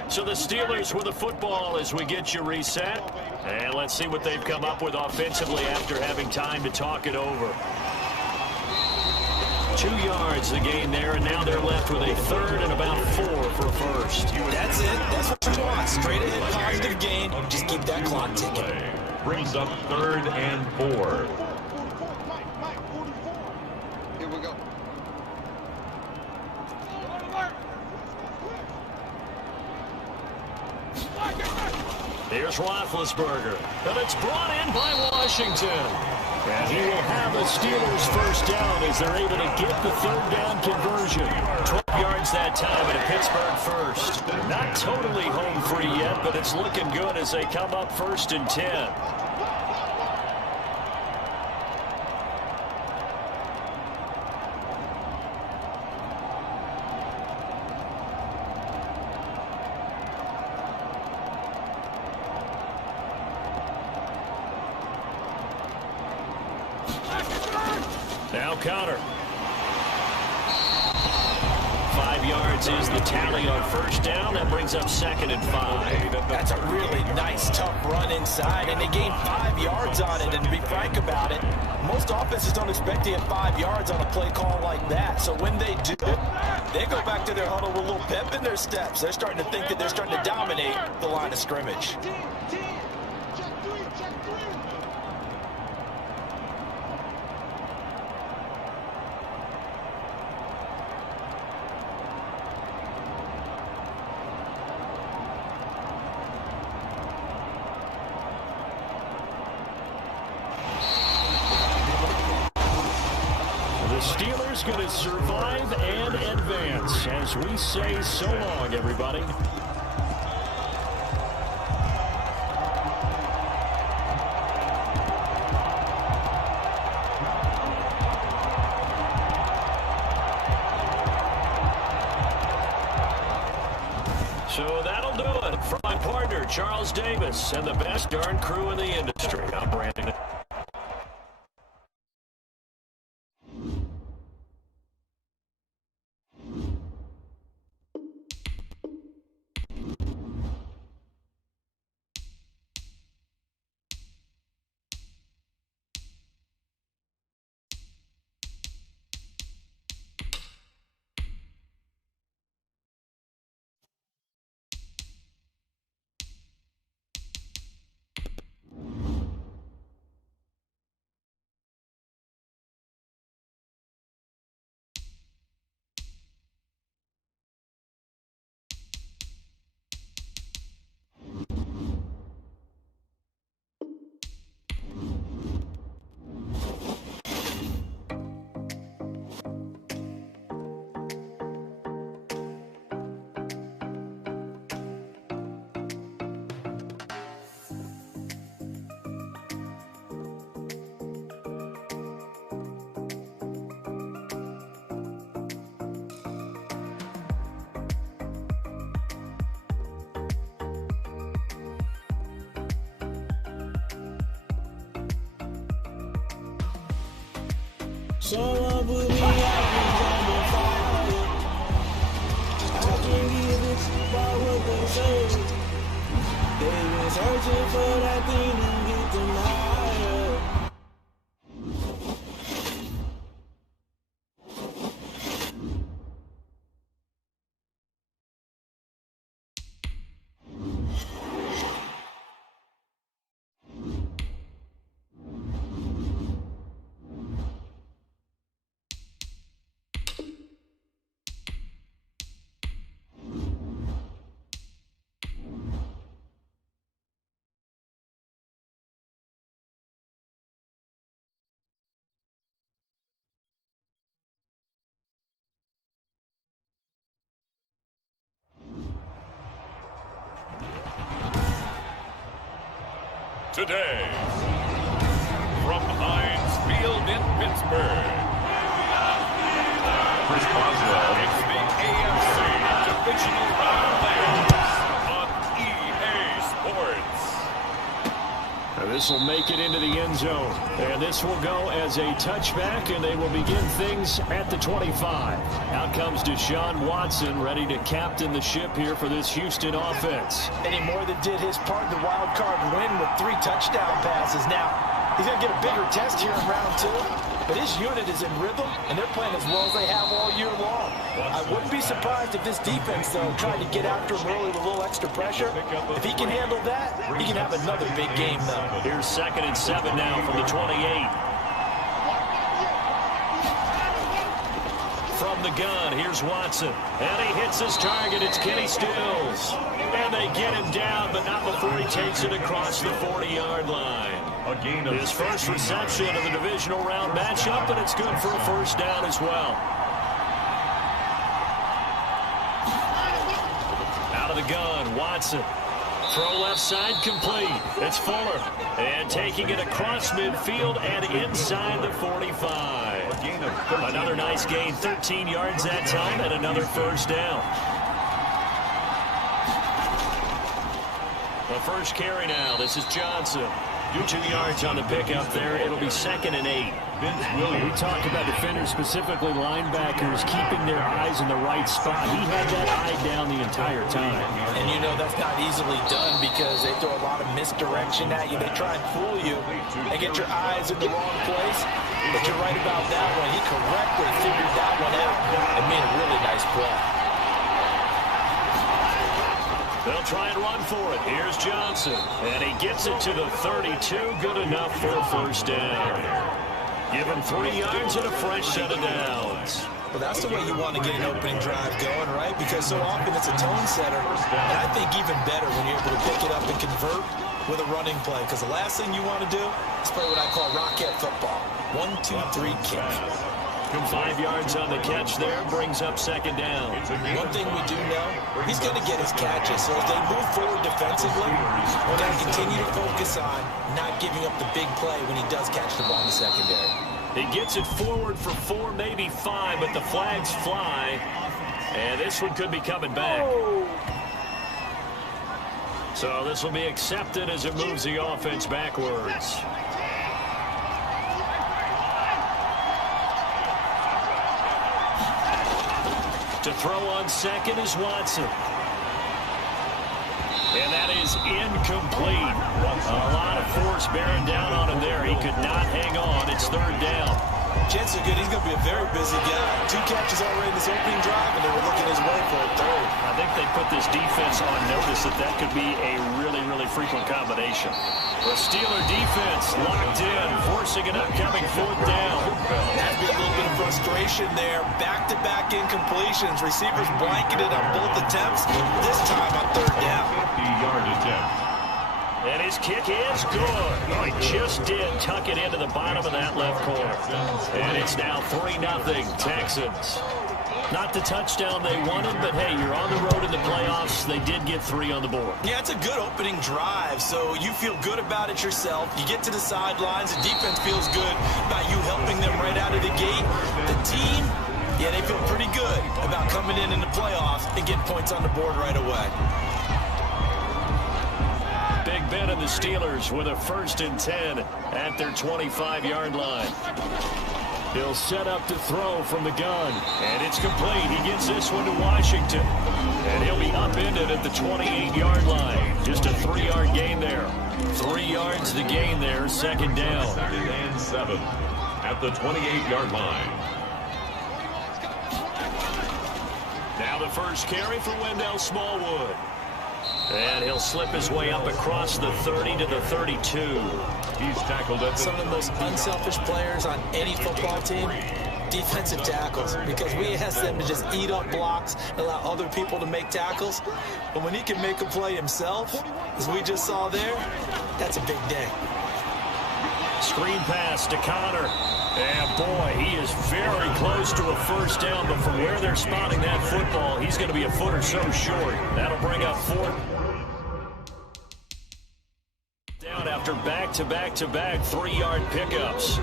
So the Steelers with the football as we get you reset. And let's see what they've come up with offensively after having time to talk it over. 2 yards the gain there, and now they're left with a third and about 4 for a first. That's it. That's what you want. Straight ahead, positive gain. Just keep that clock ticking. Brings up 3rd and 4. Here's Roethlisberger, and it's brought in by Washington. And he will have a Steelers first down as they're able to get the third down conversion. 12 yards that time and a Pittsburgh first. Not totally home free yet, but it's looking good as they come up 1st and 10. Now Conner. 5 yards is the tally on first down. That brings up 2nd and 5. That's a really nice, tough run inside, and they gained 5 yards on it. And to be frank about it, most offenses don't expect to get 5 yards on a play call like that. So when they do, they go back to their huddle with a little pep in their steps. They're starting to think that they're starting to dominate the line of scrimmage. Steelers going to survive and advance as we say so long, everybody. So that'll do it. For my partner, Charles Davis, and the best darn crew in the industry, I'm Brandon. Someone put me out on the fire. I can't give a shit about what they say. They've been searching for that thing to get them higher. today, from Heinz Field in Pittsburgh, Chris Boswell. It's the AFC Divisional Round playoffs on EA Sports. This will make it into the end zone. And this will go as a touchback, and they will begin things at the 25. Out comes Deshaun Watson, ready to captain the ship here for this Houston offense. And he more than did his part in the wild card win with 3 touchdown passes. Now, he's going to get a bigger test here in round 2. But his unit is in rhythm, and they're playing as well as they have all year long. I wouldn't be surprised if this defense, though, tried to get after him early with a little extra pressure. If he can handle that, he can have another big game, though. Here's 2nd and 7 now from the 28. From the gun, here's Watson. And he hits his target. It's Kenny Stills. And they get him down, but not before he takes it across the 40-yard line. His first reception of the divisional round matchup, and it's good for a first down as well. Out of the gun, Watson. Throw left side complete. It's Fuller. And taking it across midfield and inside the 45. Another nice gain, 13 yards that time, and another first down. The first carry now. This is Johnson. 2 yards on the pickup there. It'll be 2nd and 8. We talked about defenders, specifically linebackers, keeping their eyes in the right spot. He had that eye down the entire time. And you know that's not easily done because they throw a lot of misdirection at you. They try and fool you and get your eyes in the wrong place. But you're right about that one. He correctly figured that one out and made a really nice play. They'll try and run for it. Here's Johnson. And he gets it to the 32. Good enough for a first down. Give him 3 yards and a fresh set of downs. Well, that's the way you want to get an opening drive going, right? Because so often it's a tone setter. And I think even better when you're able to pick it up and convert with a running play. Because the last thing you want to do is play what I call rocket football. 1, 2, 3, kick. 5 yards on the catch there, brings up 2nd down. One thing we do know, he's going to get his catches. So as they move forward defensively, we're going to continue to focus on not giving up the big play when he does catch the ball in the secondary. He gets it forward for 4, maybe 5, but the flags fly. And this one could be coming back. So this will be accepted as it moves the offense backwards. To throw on 2nd is Watson. And that is incomplete. A lot of force bearing down on him there. He could not hang on. It's 3rd down. Chances are good he's going to be a very busy guy. 2 catches already in this opening drive, and they were looking his way for a 3rd. I think they put this defense on notice that could be a really, really frequent combination. The Steeler defense locked in, forcing an upcoming 4th down. That'd be a little bit of frustration there. Back-to-back incompletions. Receivers blanketed on both attempts, this time on 3rd down. 50-yard attempt. And his kick is good. Oh, he just did tuck it into the bottom of that left corner. And it's now 3-0 Texans. Not the touchdown they wanted, but hey, you're on the road in the playoffs. They did get 3 on the board. Yeah, it's a good opening drive, so you feel good about it yourself. You get to the sidelines, the defense feels good about you helping them right out of the gate. The team, yeah, they feel pretty good about coming in the playoffs and getting points on the board right away. Big Ben and the Steelers with a 1st and 10 at their 25-yard line. He'll set up to throw from the gun, and it's complete. He gets this one to Washington, and he'll be upended at the 28-yard line. Just a 3-yard gain there. 3 yards to gain there, 2nd down. 2nd and 7 at the 28-yard line. Now the first carry for Wendell Smallwood. And he'll slip his way up across the 30 to the 32. He's tackled at Some of the most unselfish players on any football team, defensive tackles, because we ask them to just eat up blocks and allow other people to make tackles. But when he can make a play himself, as we just saw there, that's a big day. Screen pass to Connor. And boy, he is very close to a first down, but from where they're spotting that football, he's going to be a foot or so short. That'll bring up 4th down after back-to-back-to-back 3-yard pickups.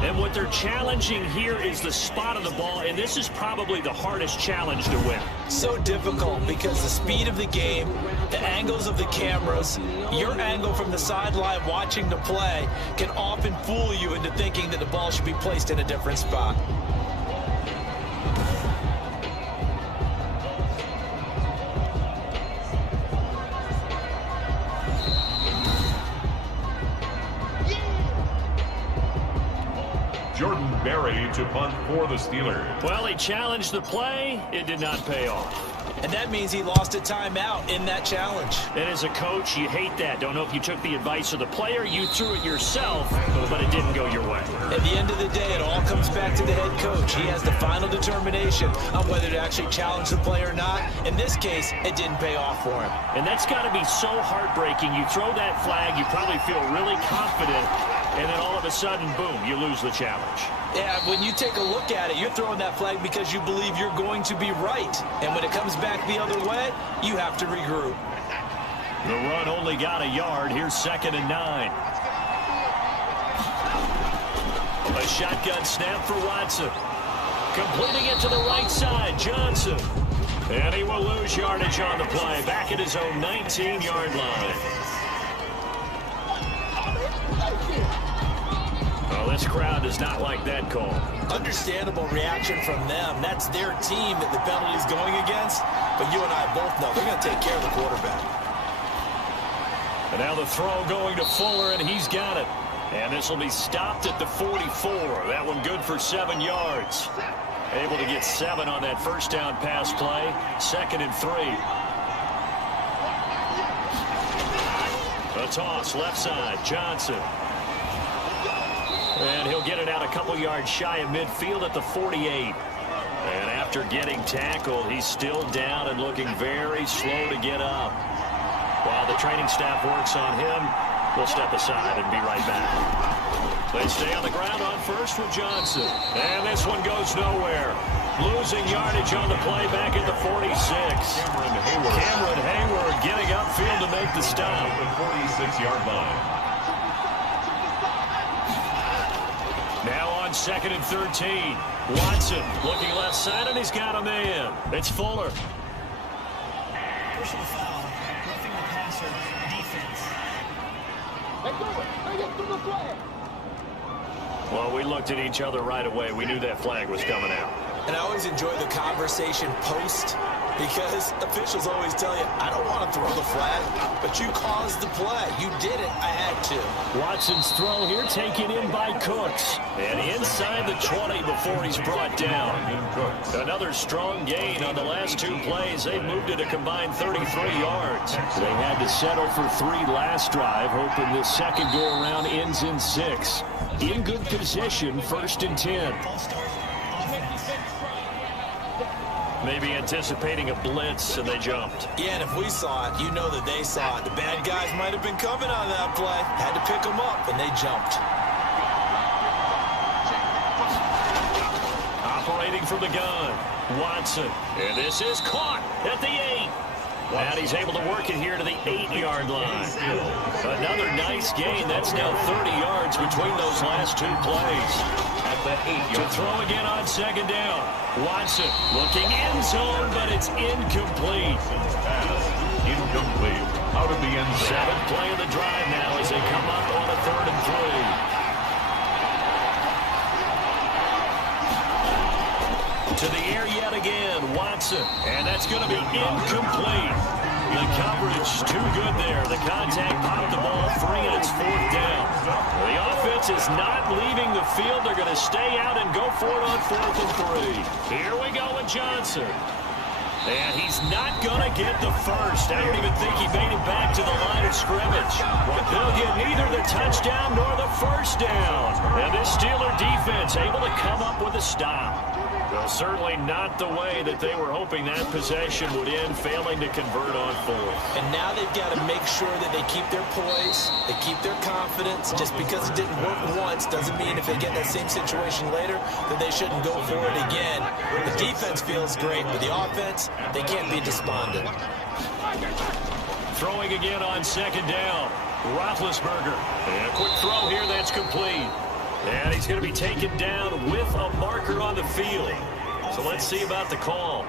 And what they're challenging here is the spot of the ball, and this is probably the hardest challenge to win. So difficult because the speed of the game, the angles of the cameras, your angle from the sideline watching the play can often fool you into thinking that the ball should be placed in a different spot. Jordan Berry to punt for the Steelers. Well, he challenged the play. It did not pay off. And that means he lost a timeout in that challenge. And as a coach, you hate that. Don't know if you took the advice of the player, you threw it yourself, but it didn't go your way. At the end of the day, it all comes back to the head coach. He has the final determination on whether to actually challenge the play or not. In this case, it didn't pay off for him. And that's got to be so heartbreaking. You throw that flag, you probably feel really confident, and then all of a sudden, boom, you lose the challenge. Yeah, when you take a look at it, you're throwing that flag because you believe you're going to be right. And when it comes back the other way, you have to regroup. The run only got a yard. Here's 2nd and 9. A shotgun snap for Watson. Completing it to the right side, Johnson. And he will lose yardage on the play. Back at his own 19-yard line. Well, this crowd does not like that call. Understandable reaction from them. That's their team that the penalty is going against. But you and I both know they're going to take care of the quarterback. And now the throw going to Fuller, and he's got it. And this will be stopped at the 44. That one good for 7 yards. Able to get 7 on that first down pass play. 2nd and 3. A toss, left side, Johnson. And he'll get it out a couple yards shy of midfield at the 48. And after getting tackled, he's still down and looking very slow to get up. While the training staff works on him, we'll step aside and be right back. They stay on the ground on first with Johnson. And this one goes nowhere. Losing yardage on the play back at the 46. Cameron Hayward getting upfield to make the stop. The 46-yard line. Now on 2nd and 13. Watson looking left side, and he's got a man. It's Fuller. Personal foul, roughing the passer, defense. Well, we looked at each other right away. We knew that flag was coming out. And I always enjoy the conversation post because officials always tell you, I don't want to throw the flag, but you caused the play. You did it. I had to. Watson's throw here taken in by Cooks. And inside the 20 before he's brought down. Another strong gain on the last 2 plays. They've moved it a combined 33 yards. They had to settle for 3 last drive, hoping this second go-around ends in 6. In good position, 1st and 10. Maybe anticipating a blitz, and they jumped. Yeah, and if we saw it, you know that they saw it. The bad guys might have been coming on that play. Had to pick them up, and they jumped. Operating from the gun, Watson. And this is caught at the 8. And he's able to work it here to the 8-yard line. Another nice gain. That's now 30 yards between those last 2 plays. At the 8-yard To throw again on 2nd down. Watson looking end zone, but it's incomplete. pass. Incomplete. Out of the end zone. 7th play of the drive now as they come up on a 3rd and 3. To the air yet again, Watson. And that's going to be incomplete. The coverage too good there. The contact popped the ball free, and it's 4th down. The offense is not leaving the field. They're going to stay out and go for it on 4th and 3. Here we go with Johnson. And he's not going to get the first. I don't even think he made it back to the line of scrimmage. They'll get neither the touchdown nor the first down. And this Steeler defense able to come up with a stop. Well, certainly not the way that they were hoping that possession would end, failing to convert on 4th. And now they've got to make sure that they keep their poise, they keep their confidence. Just because it didn't work once doesn't mean if they get that same situation later that they shouldn't go for it again. The defense feels great, but the offense, they can't be despondent. throwing again on second down. Roethlisberger. And a quick throw here that's complete. And he's going to be taken down with a marker on the field. So let's see about the call.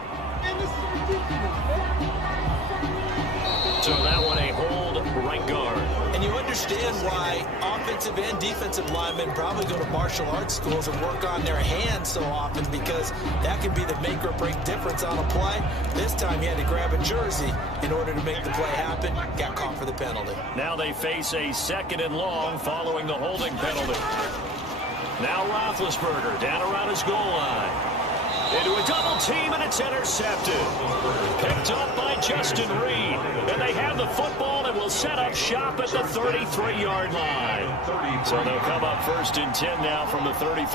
So that one a hold, right guard. And you understand why offensive and defensive linemen probably go to martial arts schools and work on their hands so often, because that can be the make or break difference on a play. This time he had to grab a jersey in order to make the play happen. Got caught for the penalty. Now they face a 2nd and long following the holding penalty. Now Roethlisberger down around his goal line. Into a double team, and it's intercepted. Picked up by Justin Reed. And they have the football and will set up shop at the 33-yard line. So they'll come up 1st and 10 now from the 33.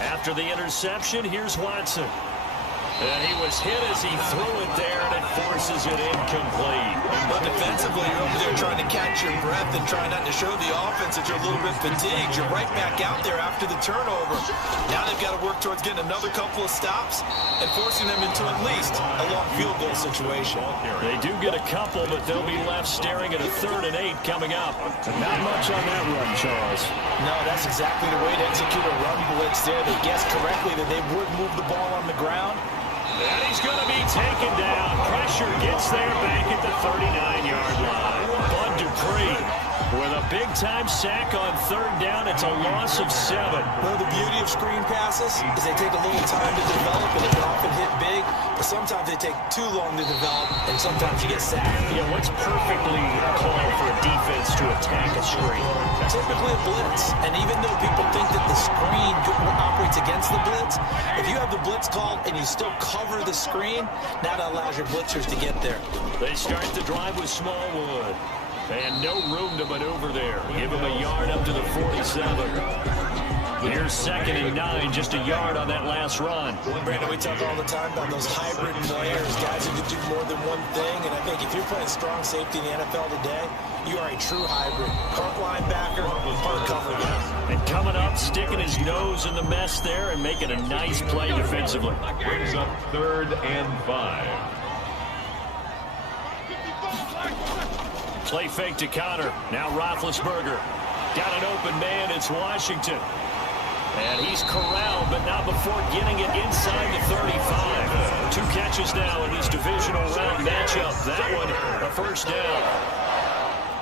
After the interception, here's Watson. And he was hit as he threw it there, and it forces it incomplete. But defensively, you're over there trying to catch your breath and try not to show the offense that you're a little bit fatigued. You're right back out there after the turnover. Now they've got to work towards getting another couple of stops and forcing them into at least a long field goal situation. They do get a couple, but they'll be left staring at a 3rd and 8 coming up. Not much on that run, Charles. No, that's exactly the way to execute a run blitz there. They guessed correctly that they would move the ball on the ground. And he's going to be taken down. Pressure gets there back at the 39-yard line. Bud Dupree with a big-time sack on 3rd down. It's a loss of 7. Well, the beauty of screen passes is they take a little time to develop, and they can often hit big, but sometimes they take too long to develop, and sometimes you get sacked. Yeah, what's perfectly called for a defense to attack a screen? Typically a blitz, and even though people think that the screen operates against the blitz, if you have the blitz called and you still cover the screen, now that allows your blitzers to get there. They start the drive with Smallwood. And no room to maneuver there. Give him a yard up to the 47. Here's 2nd and 9, just a yard on that last run. Brandon, we talk all the time about those hybrid players, guys who can do more than one thing. And I think if you're playing strong safety in the NFL today, you are a true hybrid. Part linebacker, part cover guy. And coming up, sticking his nose in the mess there and making a nice play defensively. Brings up 3rd and 5. Play fake to Connor. Now Roethlisberger. Got an open man. It's Washington. And he's corralled, but not before getting it inside the 35. 2 catches now in this divisional round matchup. That one, a 1st down.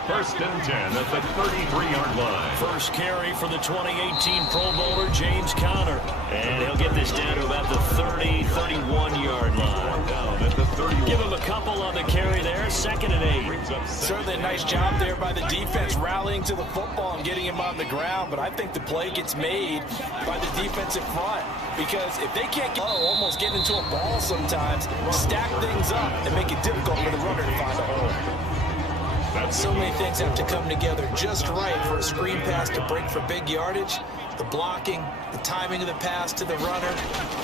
1st and 10 at the 33-yard line. First carry for the 2018 Pro Bowler, James Conner. And he'll get this down to about the 30, 31-yard line. Down at the 31. Give him a couple on the carry there, 2nd and 8. Certainly a nice job there by the defense rallying to the football and getting him on the ground, but I think the play gets made by the defensive front, because if they can't almost get into a ball sometimes, stack things up and make it difficult for the runner to find a hole. So many things have to come together just right for a screen pass to break for big yardage. The blocking, the timing of the pass to the runner,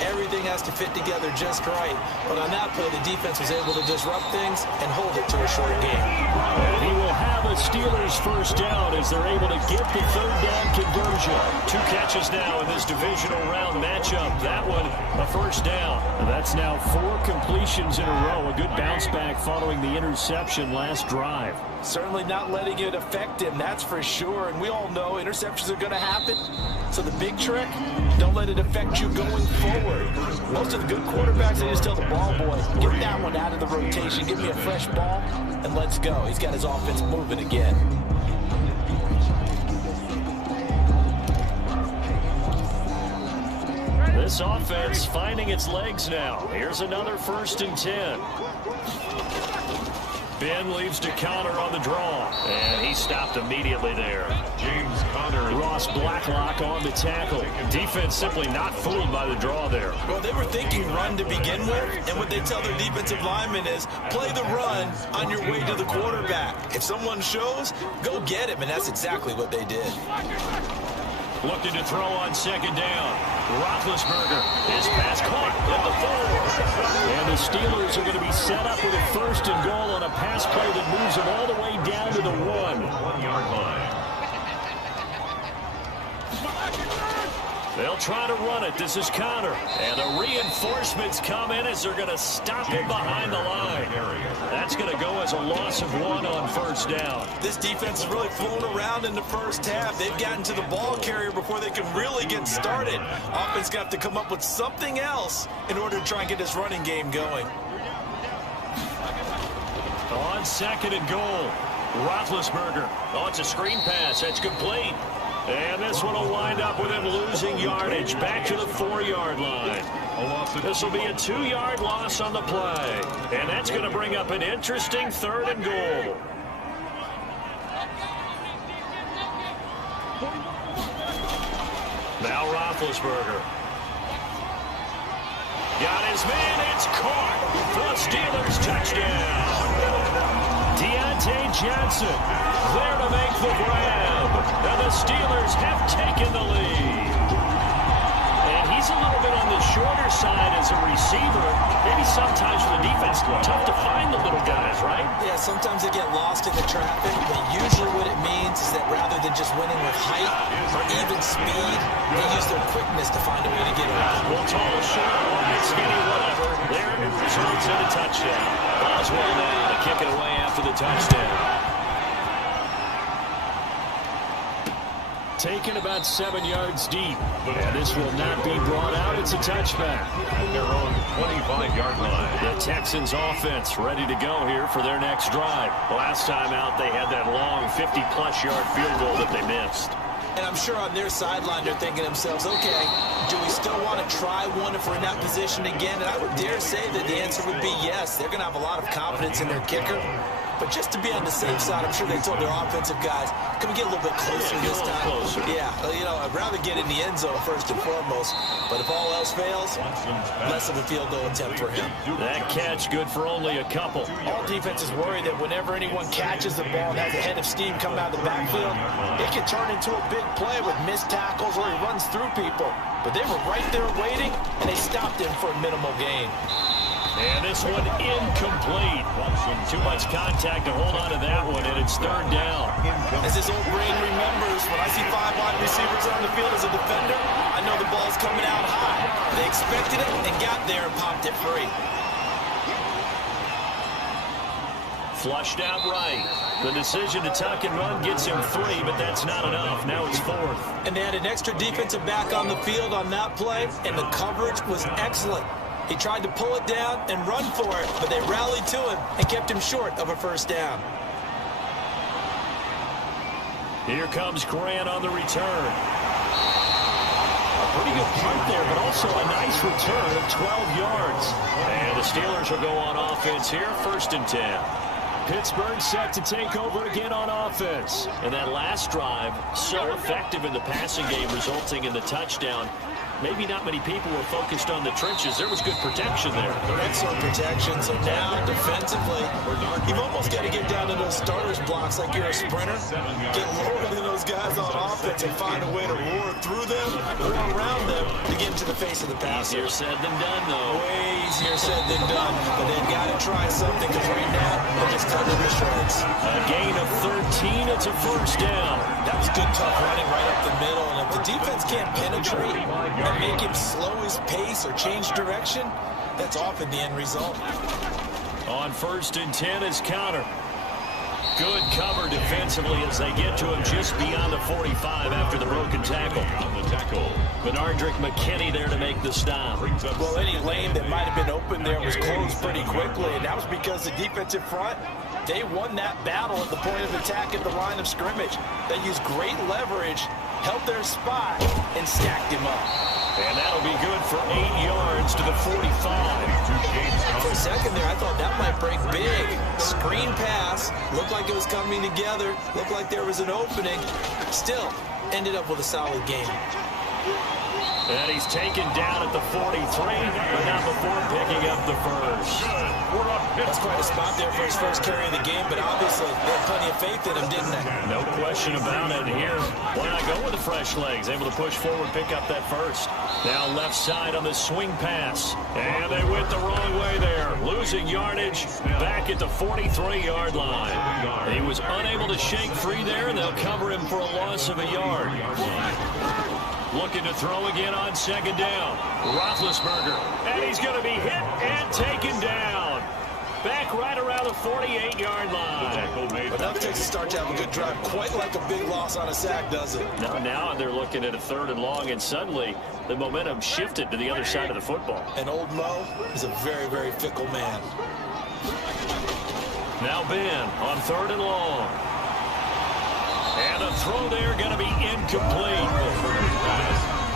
everything has to fit together just right. But on that play, the defense was able to disrupt things and hold it to a short game. And he will have a Steelers 1st down as they're able to get the 3rd down conversion. 2 catches now in this divisional round matchup. That one, a 1st down. And that's now 4 completions in a row. A good bounce back following the interception last drive. Certainly not letting it affect him, that's for sure. And we all know interceptions are going to happen. So the big trick, don't let it affect you going forward. Most of the good quarterbacks, they just tell the ball boy, get that one out of the rotation, give me a fresh ball, and let's go. He's got his offense moving again. This offense finding its legs now. Here's another 1st and 10. Ben leaves to Connor on the draw. And he stopped immediately there. James Conner. Ross Blacklock on the tackle. Defense simply not fooled by the draw there. Well, they were thinking run to begin with, and what they tell their defensive linemen is play the run on your way to the quarterback. If someone shows, go get him, and that's exactly what they did. Looking to throw on 2nd down. Roethlisberger. His pass caught at the 4. And the Steelers are going to be set up with a 1st and goal on a pass play that moves them all the way down to the 1. 1-yard line. They'll try to run it. This is Connor. And the reinforcements come in as they're going to stop him behind the line. That's going to go as a loss of 1 on first down. This defense is really fooling around in the first half. They've gotten to the ball carrier before they can really get started. Offense got to come up with something else in order to try and get this running game going. On 2nd and goal, Roethlisberger. Oh, it's a screen pass. That's complete. And this one will wind up with him losing yardage back to the 4-yard line. This will be a 2-yard loss on the play. And that's going to bring up an interesting 3rd and goal. Now Roethlisberger. Got his man. It's caught. The Steelers touchdown. Deontay Johnson there to make the grab. And the Steelers have taken the lead. And he's a little bit on the shorter side as a receiver. Maybe sometimes for the defense, tough to find the little guys, right? Yeah, sometimes they get lost in the traffic, but usually what it means is that rather than just winning with height or even speed, they use their quickness to find a way to get around. Well, tall, short, wide, skinny, whatever. There it results in a touchdown. Boswell now to kick it away after the touchdown. Taken about 7 yards deep. And this will not be brought out. It's a touchback. At their own 25-yard line. The Texans offense ready to go here for their next drive. Last time out, they had that long 50-plus yard field goal that they missed. And I'm sure on their sideline they're thinking to themselves, okay, do we still want to try one if we're in that position again? And I would dare say that the answer would be yes. They're going to have a lot of confidence in their kicker. But just to be on the safe side, I'm sure they told their offensive guys, can we get a little bit closer this time? Closer. Yeah, you know, I'd rather get in the end zone first and foremost. But if all else fails, less of a field goal attempt for him. That catch good for only a couple. All defenses worry that whenever anyone catches the ball and has a head of steam coming out of the backfield, it can turn into a big play with missed tackles or he runs through people. But they were right there waiting, and they stopped him for a minimal gain. And this one incomplete. Too much contact to hold on to that one, and it's 3rd down. As this old brain remembers, when I see 5 wide receivers on the field as a defender, I know the ball's coming out high. They expected it and got there and popped it free. Flushed out right. The decision to tuck and run gets him 3, but that's not enough. Now it's 4th. And they had an extra defensive back on the field on that play, and the coverage was excellent. He tried to pull it down and run for it, but they rallied to him and kept him short of a first down. Here comes Grant on the return. A pretty good punt there, but also a nice return of 12 yards. And the Steelers will go on offense here, 1st and 10. Pittsburgh set to take over again on offense. And that last drive, so effective in the passing game, resulting in the touchdown. Maybe not many people were focused on the trenches. There was good protection there. Excellent protection. So now, defensively, you've almost got to get down to those starters blocks like you're a sprinter. Get lower than those guys on offense and find a way to roar through them, roar around them to get into the face of the passer. Easier said than done, though. Way easier said than done. But they've got to try something because right now, they're just cutting the shreds. A gain of 13. It's a 1st down. That was good, tough running right up the middle. And if the defense can't penetrate and make him slow his pace or change direction, that's often the end result. On 1st and 10 is Connor. Good cover defensively as they get to him just beyond the 45 after the broken tackle. On the tackle. Benardrick McKinney there to make the stop. Well, any lane that might have been open there was closed pretty quickly, and that was because the defensive front, they won that battle at the point of attack at the line of scrimmage. They used great leverage, held their spot, and stacked him up. And that'll be good for 8 yards to the 45. For a second there, I thought that might break big. Screen pass, looked like it was coming together, looked like there was an opening. Still, ended up with a solid game. And he's taken down at the 43, but not before picking up the first. That's quite a spot there for his first carry of the game, but obviously they had plenty of faith in him, didn't they? No question about it here. Why not go with the fresh legs? Able to push forward, pick up that first. Now left side on the swing pass. And they went the wrong way there. Losing yardage back at the 43-yard line. He was unable to shake free there, and they'll cover him for a loss of a yard. looking to throw again on second down. Roethlisberger, and he's going to be hit and taken down. Back right around the 48-yard line. But that takes a start to have a good drive. Quite like a big loss on a sack, does it? Now they're looking at a 3rd and long, and suddenly the momentum shifted to the other side of the football. And old Mo is a very, very fickle man. Now Ben on 3rd and long. And a throw there going to be incomplete.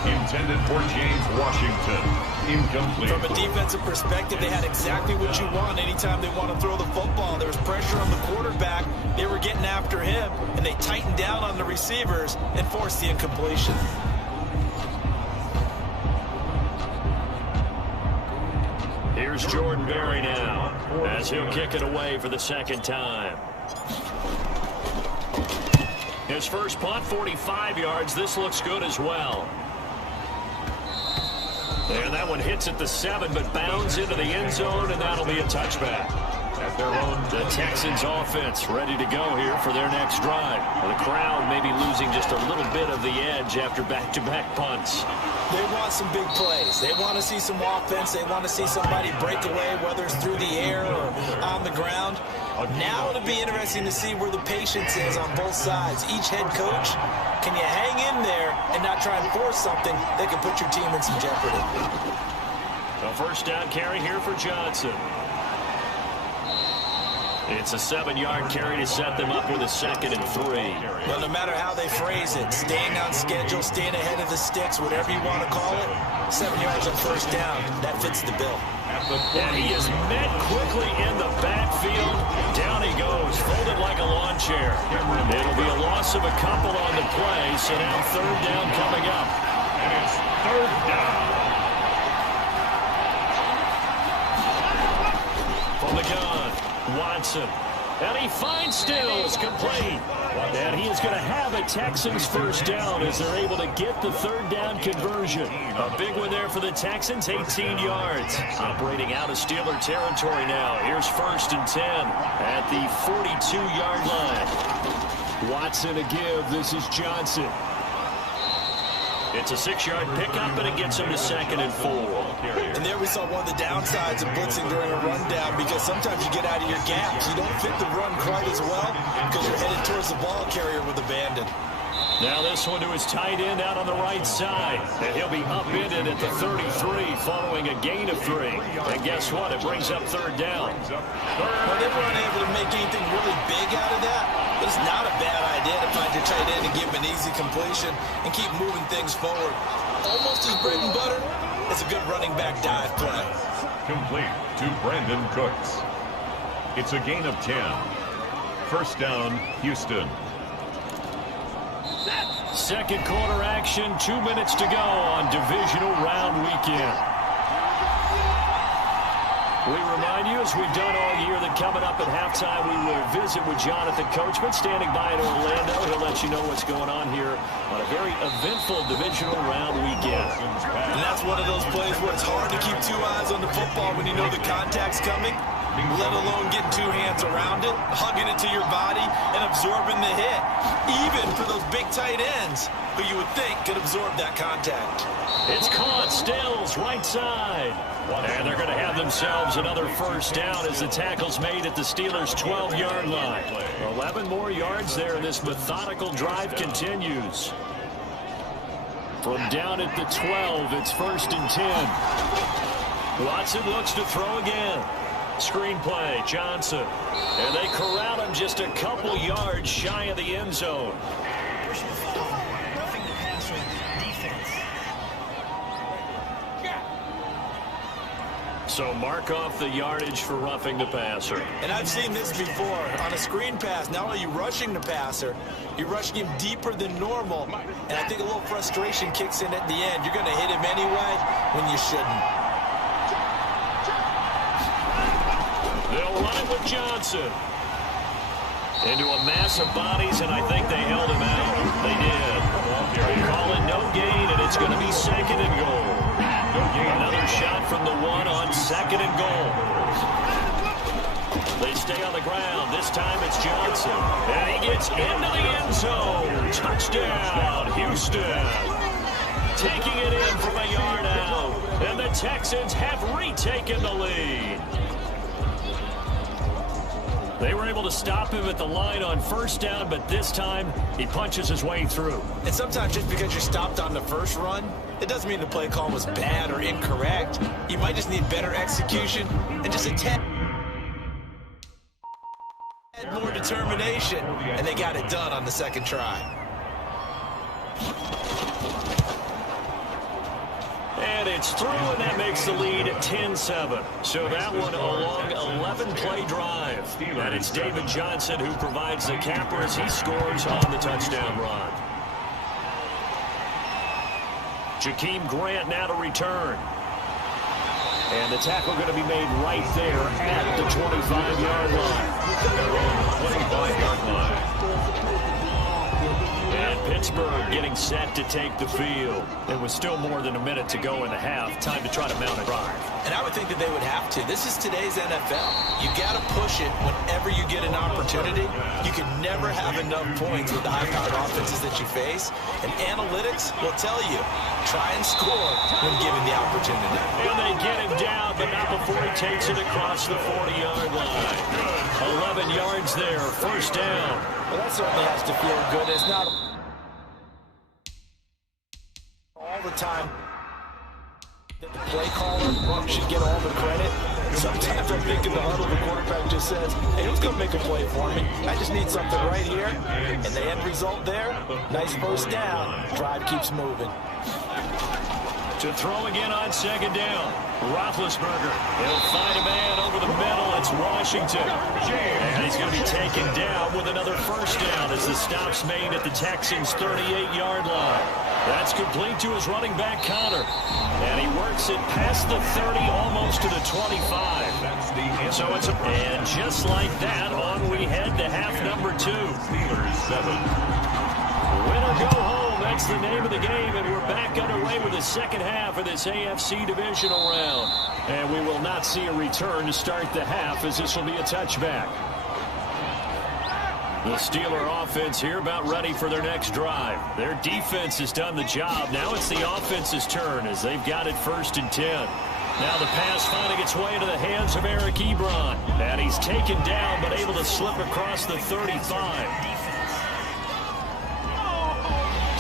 Intended for James Washington. Incomplete. From a defensive perspective, they had exactly what you want anytime they want to throw the football. There was pressure on the quarterback. They were getting after him, and they tightened down on the receivers and forced the incompletion. Here's Jordan Berry now as he'll kick it away for the 2nd time. His first punt, 45 yards. This looks good as well. And that one hits at the 7, but bounds into the end zone, and that'll be a touchback. At their own, the Texans offense ready to go here for their next drive. The crowd may be losing just a little bit of the edge after back-to-back punts. They want some big plays. They want to see some offense. They want to see somebody break away, whether it's through the air or on the ground. Now it'll be interesting to see where the patience is on both sides. Each head coach, can you hang in there and not try and force something that can put your team in some jeopardy? A first down carry here for Johnson. It's a 7-yard carry to set them up with a 2nd and 3. Well, no matter how they phrase it, staying on schedule, staying ahead of the sticks, whatever you want to call it, 7 yards on first down, that fits the bill. And he is met quickly in the backfield. Down he goes, folded like a lawn chair. It'll be a loss of a couple on the play, so now 3rd down coming up. And it's 3rd down. From the gun, Watson. And he finds Stills, complete. And he is going to have a Texans first down as they're able to get the 3rd down conversion. A big one there for the Texans, 18 yards. Operating out of Steeler territory now. Here's 1st and 10 at the 42-yard line. Watson a give. This is Johnson. It's a 6-yard pickup, and it gets him to 2nd and 4. And there we saw one of the downsides of blitzing during a rundown, because sometimes you get out of your gaps. You don't fit the run quite as well because you're headed towards the ball carrier with abandon. Now this one to his tight end out on the right side. And he'll be upended at the 33 following a gain of 3. And guess what? It brings up 3rd down. Well, they weren't able to make anything really big out of that, but it's not a bad idea to find your tight end and give him an easy completion and keep moving things forward. Almost as bread and butter as a good running back dive play. Complete to Brandon Cooks. It's a gain of 10. First down, Houston. 2nd quarter action, 2 minutes to go on divisional round weekend. We remind you, as we've done all year, that coming up at halftime, we will visit with Jonathan Coachman, standing by in Orlando. He'll let you know what's going on here on a very eventful divisional round weekend. And that's one of those plays where it's hard to keep 2 eyes on the football when you know the contact's coming, let alone getting 2 hands around it, hugging it to your body, and absorbing the hit. Even for those big tight ends who you would think could absorb that contact. It's caught. Stills, right side. And they're going to have themselves another first down as the tackle's made at the Steelers' 12-yard line. 11 more yards there, and this methodical drive continues. From down at the 12, it's 1st and 10. Watson looks to throw again. Screenplay, Johnson. And they corral him just a couple yards shy of the end zone. Personal foul. Roughing the passer. Defense. So mark off the yardage for roughing the passer. And I've seen this before. On a screen pass, not only are you rushing the passer, you're rushing him deeper than normal. And I think a little frustration kicks in at the end. You're going to hit him anyway when you shouldn't. They'll run it with Johnson. Into a mass of bodies, and I think they held him out. They did. They call it no gain, and it's going to be 2nd and goal. Another shot from the 1 on 2nd and goal. They stay on the ground. This time it's Johnson. And he gets into the end zone. Touchdown, Houston. taking it in from a yard out. And the Texans have retaken the lead. They were able to stop him at the line on first down, but this time he punches his way through. And sometimes just because you're stopped on the first run, it doesn't mean the play call was bad or incorrect. You might just need better execution and just a tad more determination. And they got it done on the second try. And it's through, and that makes the lead 10-7. So that one a long 11-play drive. And it's David Johnson who provides the capper as he scores on the touchdown run. Jakeem Grant now to return. And the tackle going to be made right there at the 25-yard line. They're on the 25-yard line. And Pittsburgh getting set to take the field. There was still more than a minute to go in the half. Time to try to mount a drive. And I would think that they would have to. This is today's NFL. You got to push it whenever you get an opportunity. You can never have enough points with the high-powered offenses that you face. And analytics will tell you, try and score when given the opportunity. And they get him down, but not before he takes it across the 40-yard line. 11 yards there, first down. Well, that certainly has to feel good. It's not all the time that the play caller should get all the credit. Sometimes I'm thinking the huddle, the quarterback just says, hey, who's going to make a play for me? I just need something right here. And the end result there, nice first down. Drive keeps moving. To throw again on second down. Roethlisberger. He'll find a man over the middle. It's Washington. And he's going to be taken down with another first down as the stop's made at the Texans' 38-yard line. That's complete to his running back, Connor. And he works it past the 30, almost to the 25. So it's and just like that, on we head to half number 2. Steelers 7. Win or go home, that's the name of the game, and we're back underway with the second half of this AFC divisional round. And we will not see a return to start the half, as this will be a touchback. The Steeler offense here about ready for their next drive. Their defense has done the job. Now it's the offense's turn as they've got it 1st and 10. Now the pass finding its way into the hands of Eric Ebron. And he's taken down but able to slip across the 35.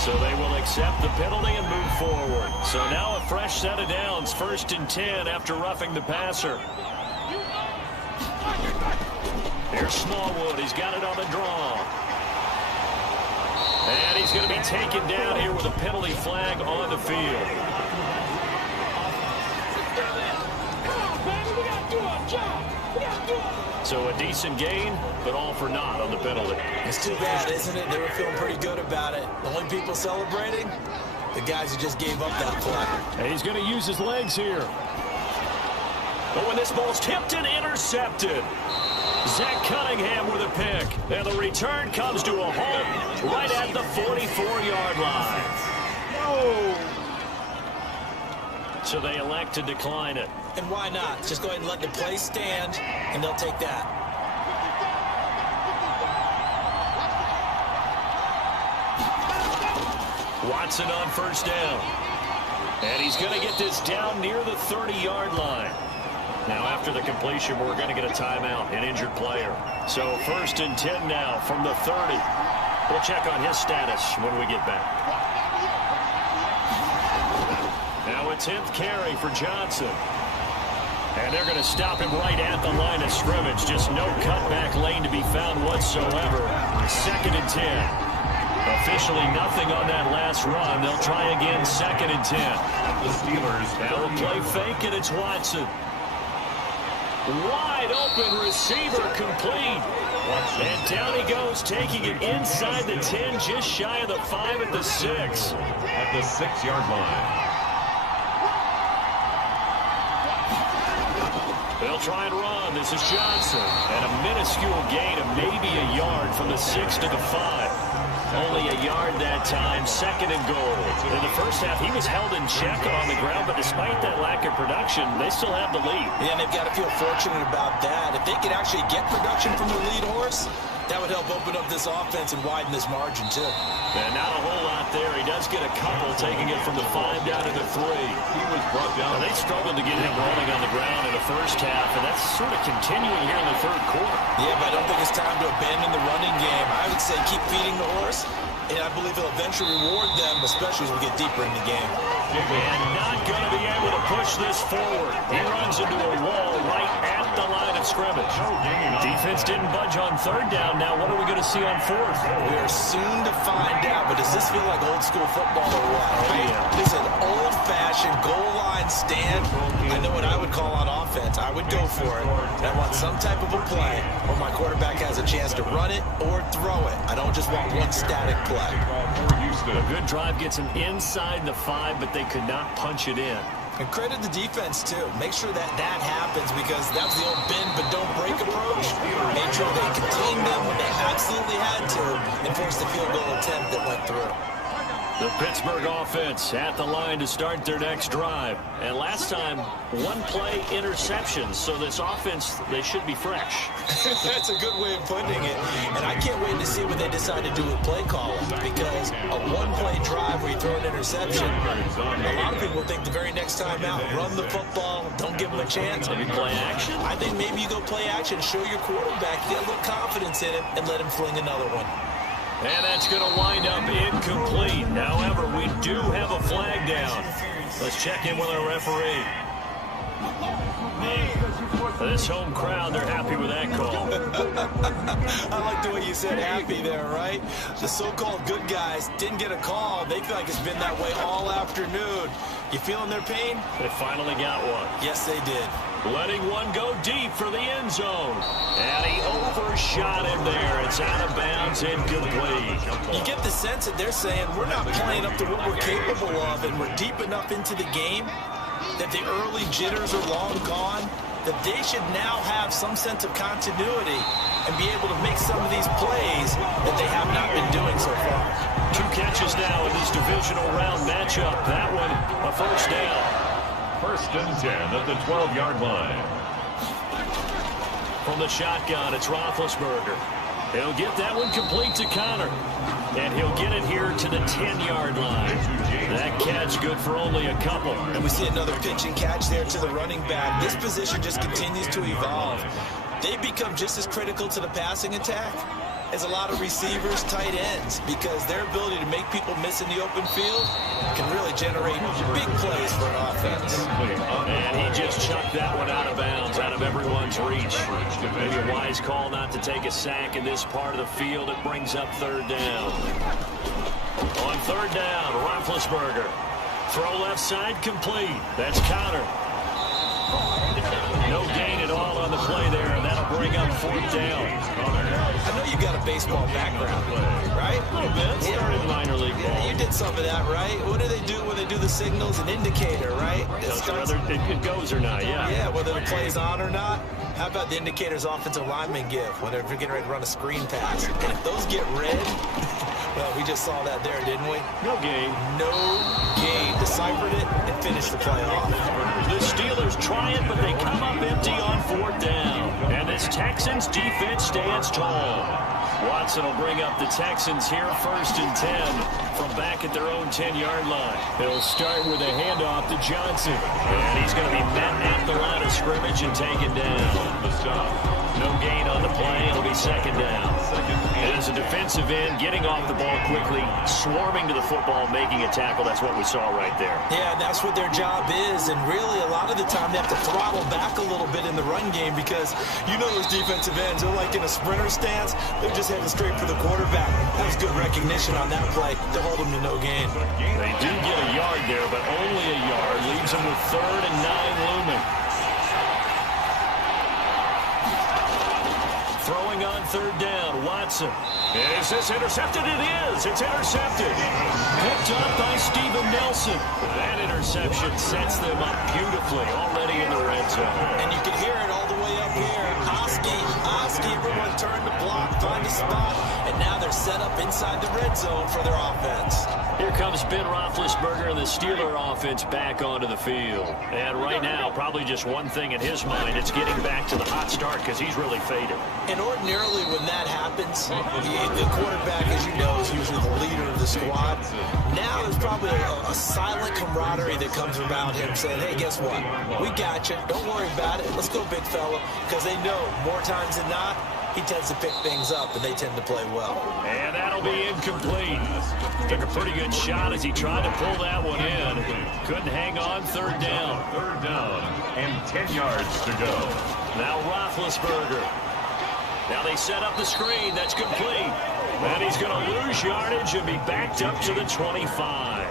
So they will accept the penalty and move forward. So now a fresh set of downs, 1st and 10 after roughing the passer. Here's Smallwood. He's got it on the draw. And he's going to be taken down here with a penalty flag on the field. So a decent gain, but all for naught on the penalty. It's too bad, isn't it? They were feeling pretty good about it. The only people celebrating, the guys who just gave up that play. And he's going to use his legs here. But when this ball's tipped and intercepted, Zach Cunningham with a pick. And the return comes to a halt right at the 44-yard line. Oh! So they elect to decline it. And why not? Just go ahead and let the play stand, and they'll take that. Watson on first down. And he's going to get this down near the 30-yard line. Now, after the completion, we're going to get a timeout, an injured player. So 1st and 10 now from the 30. We'll check on his status when we get back. Now a 10th carry for Johnson. And they're going to stop him right at the line of scrimmage. Just no cutback lane to be found whatsoever. 2nd and 10. Officially nothing on that last run. They'll try again 2nd and 10. The Steelers. Now a play fake, and it's Watson. Wide open receiver complete. And down he goes, taking it inside the 10, just shy of the 5 at the 6. At the 6-yard line. They'll try and run. This is Johnson. And a minuscule gain of maybe a yard from the 6 to the 5. Only a yard that time, 2nd and goal. In the first half, he was held in check on the ground, but despite that lack of production, they still have the lead. Yeah, and they've got to feel fortunate about that. If they can actually get production from their lead horse, that would help open up this offense and widen this margin, too. And not a whole lot there. He does get a couple, taking it from the 5 down to the 3. He was brought down. They struggled to get him rolling on the ground in the first half, and that's sort of continuing here in the third quarter. Yeah, but I don't think it's time to abandon the running game. I would say keep feeding the horse, and I believe he'll eventually reward them, especially as we get deeper in the game. And not going to be able to push this forward. He runs into a wall right at the line of scrimmage. Defense didn't budge on third down. Now what are we going to see on fourth? We are soon to find out, but does this feel like old school football or what? Right? Yeah. This is an old-fashioned goal line stand. I know what I would call on offense. I would go for it. I want some type of a play where my quarterback has a chance to run it or throw it. I don't just want one static play. A good drive gets him inside the 5, but they could not punch it in. And credit the defense, too. Make sure that happens, because that was the old bend but don't break approach. Made sure they contained them when they absolutely had to and forced the field goal attempt that went through. The Pittsburgh offense at the line to start their next drive. And last time, one-play interceptions. So this offense, they should be fresh. That's a good way of putting it. And I can't wait to see what they decide to do with play calling, because a one-play drive where you throw an interception, a lot of people think the very next time out, run the football, don't give them a chance. Maybe play action? I think maybe you go play action, show your quarterback, you got a little confidence in him, and let him fling another one. And that's going to wind up incomplete. However, we do have a flag down. Let's check in with our referee. This home crowd, they're happy with that call. I like the way you said happy there, right? The so-called good guys didn't get a call. They feel like it's been that way all afternoon. You feeling their pain? They finally got one. Yes, they did. Letting one go deep for the end zone. And he overshot him there. It's out of bounds, incomplete. You get the sense that they're saying we're not playing up to what we're capable of, and we're deep enough into the game that the early jitters are long gone, that they should now have some sense of continuity and be able to make some of these plays that they have not been doing so far. 2 catches now in this divisional round matchup. That one, a first down. 1st and 10 at the 12-yard line. From the shotgun, it's Roethlisberger. He'll get that one complete to Connor. And he'll get it here to the 10-yard line. That catch good for only a couple. And we see another pitch and catch there to the running back. This position just continues to evolve. They become just as critical to the passing attack as a lot of receivers, tight ends, because their ability to make people miss in the open field can really generate big plays for an offense. And he just chucked that one out of bounds, out of everyone's reach. Maybe a wise call not to take a sack in this part of the field. It brings up 3rd down. On 3rd down, Roethlisberger. Throw left side complete. That's Connor. No gain at all on the play there, and that'll bring up 4th down. I know you got a baseball background, right? A little bit. Started minor league ball. Yeah, you did some of that, right? What do they do when they do the signals? An indicator, right? Whether it goes or not, yeah. Yeah, whether the play's on or not. How about the indicators offensive linemen give when they're getting ready to run a screen pass? And if those get red, well, we just saw that there, didn't we? No gain. No gain. Deciphered it and finished the play off. The Steelers try it, but they come up empty on 4th down. And this Texans defense stands tall. Watson will bring up the Texans here, 1st and 10 from back at their own 10-yard line. He'll start with a handoff to Johnson. And he's going to be met at the line of scrimmage and taken down. No gain on the play. It'll be 2nd down. And as a defensive end, getting off the ball quickly, swarming to the football, making a tackle. That's what we saw right there. Yeah, that's what their job is. And really, a lot of the time, they have to throttle back a little bit in the run game, because you know those defensive ends, they're like in a sprinter stance. They're just heading straight for the quarterback. That was good recognition on that play to hold them to no gain. They do get a yard there, but only a yard. Leaves them with 3rd and 9 looming. Throwing on 3rd down, Watson. Is this intercepted? It is. It's intercepted. Picked up by Steven Nelson. That interception sets them up beautifully already in the red zone. And you can hear it all the way up here. Oski, everyone turned to block, find a spot, and now they're set up inside the red zone for their offense. Here comes Ben Roethlisberger and the Steeler offense back onto the field. And right now, probably just one thing in his mind, it's getting back to the hot start. start because he's really faded. And ordinarily when that happens, the quarterback, as you know, is usually the leader of the squad. Now there's probably a silent camaraderie that comes around him saying, hey, guess what? We got you. Don't worry about it. Let's go, big fella. Because they know more times than not, he tends to pick things up, and they tend to play well. And that'll be incomplete. Took a pretty good shot as he tried to pull that one in. Couldn't hang on. Third down. Third down and 10 yards to go. Now Roethlisberger. Now they set up the screen. That's complete. And he's going to lose yardage and be backed up to the 25.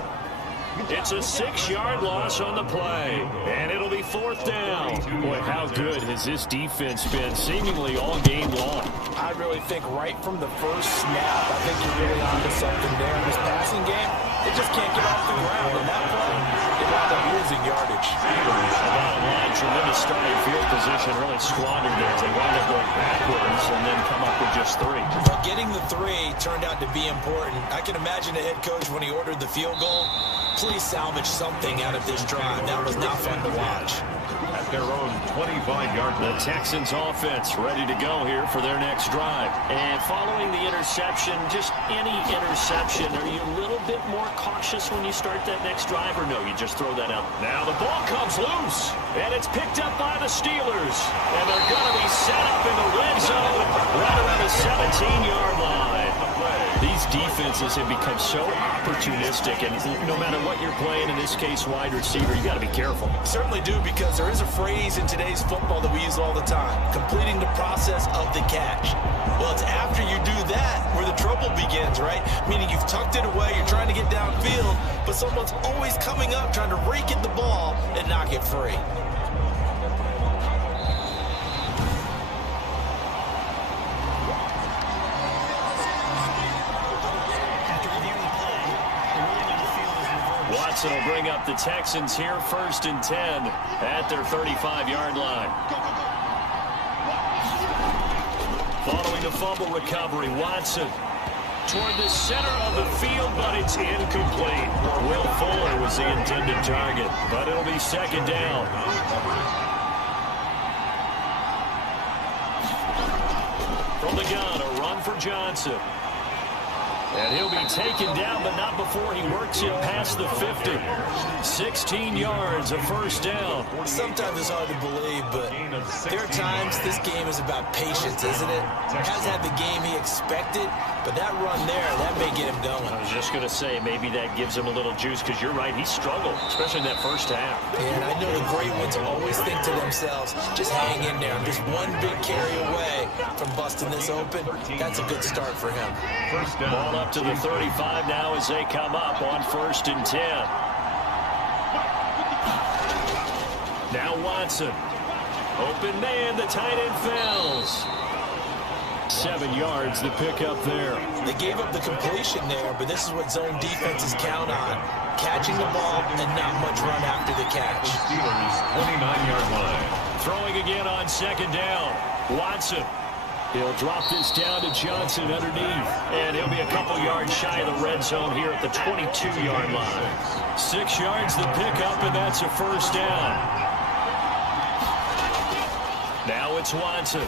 It's a 6-yard loss on the play, and it'll be fourth down. Boy, how good has this defense been seemingly all game long? I really think right from the first snap, I think you're really onto something there in this passing game. They just can't get off the ground, and that play, they wound up losing yardage. Bottom line, tremendous starting field position, really squandered it. They wound up going backwards and then come up with just 3. But getting the 3 turned out to be important. I can imagine the head coach when he ordered the field goal. Please salvage something out of this drive. That was not fun to watch. At their own 25-yard line. The Texans offense ready to go here for their next drive. And following the interception, just any interception, are you a little bit more cautious when you start that next drive, or no, you just throw that out? Now the ball comes loose, and it's picked up by the Steelers. And they're going to be set up in the red zone right around the 17-yard line. These defenses have become so opportunistic, and no matter what you're playing, in this case wide receiver, you got to be careful. Certainly do, because there is a phrase in today's football that we use all the time, completing the process of the catch. Well, it's after you do that where the trouble begins, right? Meaning you've tucked it away, you're trying to get downfield, but someone's always coming up trying to rake at the ball and knock it free. Watson will bring up the Texans here, 1st and 10 at their 35-yard line. Following the fumble recovery, Watson toward the center of the field, but it's incomplete. Will Fuller was the intended target, but it'll be 2nd down. From the gun, a run for Johnson. And he'll be taken down, but not before he works it past the 50. 16 yards, a 1st down. Sometimes it's hard to believe, but there are times this game is about patience, isn't it? Hasn't had the game he expected, but that run there, that may get him going. I was just going to say, maybe that gives him a little juice, because you're right, he struggled, especially in that first half. And I know the great ones always think to themselves, just hang in there. I'm just one big carry away from busting this open. That's a good start for him. First down. Ball up to the 35 now as they come up on 1st and 10. Now Watson. Open man, the tight end fails. 7 yards, the pickup there. They gave up the completion there, but this is what zone defenses count on. Catching the ball and not much run after the catch. Steelers 29-yard line. Throwing again on 2nd down. Watson. He'll drop this down to Johnson underneath, and he'll be a couple yards shy of the red zone here at the 22-yard line. 6 yards the pickup, and that's a 1st down. Now it's Watson.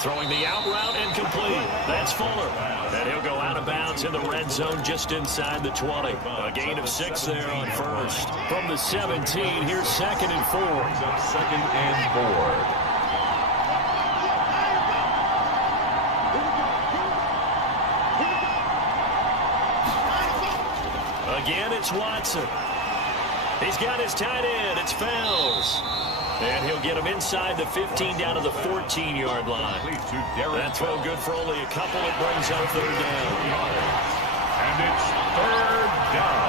Throwing the out route and complete. That's Fuller. And he'll go out of bounds in the red zone just inside the 20. A gain of 6 there on 1st. From the 17, here's 2nd and 4. 2nd and 4. Again, it's Watson. He's got his tight end. It's Fells. And he'll get him inside the 15 down to the 14-yard line. That throw good for only a couple. It brings up 3rd down. And it's 3rd down.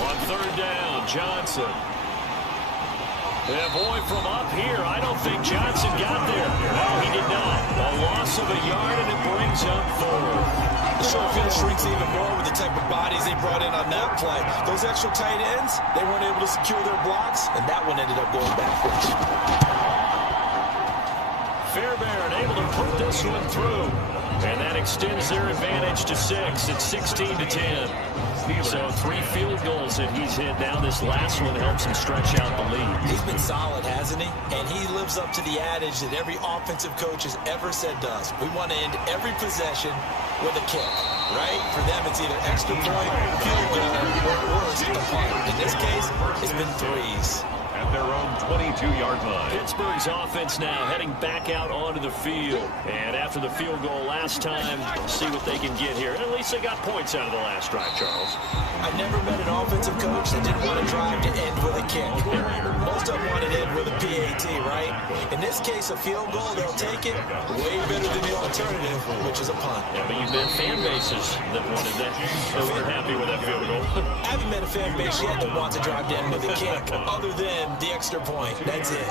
On 3rd down, Johnson. Yeah, boy, from up here, I don't think Johnson got there. No, he did not. A loss of a yard, and it brings up 4th. The short field shrinks even more with the type of bodies they brought in on that play. Those extra tight ends, they weren't able to secure their blocks, and that one ended up going backwards. Fairbairn able to put this one through. And that extends their advantage to 6. It's 16-10. So 3 field goals that he's hit now. This last one helps him stretch out the lead. He's been solid, hasn't he? And he lives up to the adage that every offensive coach has ever said to us. We want to end every possession with a kick, right? For them, it's either extra point, field goal, or worse, the punt. In this case, it's been 3s. At their own 22-yard line. Pittsburgh's offense now heading back out onto the field. And after the field goal last time, see what they can get here. And at least they got points out of the last drive, Charles. I've never met an offensive coach that didn't want to drive to end with a kick. Most of them want to end with a PAT, right? In this case, a field goal, they'll take it way better than the alternative, which is a punt. Yeah, but you've met fan bases that wanted that. So we're happy with that field goal. I haven't met a fan base yet that wants to drive to end with a kick, other than the extra point. That's it.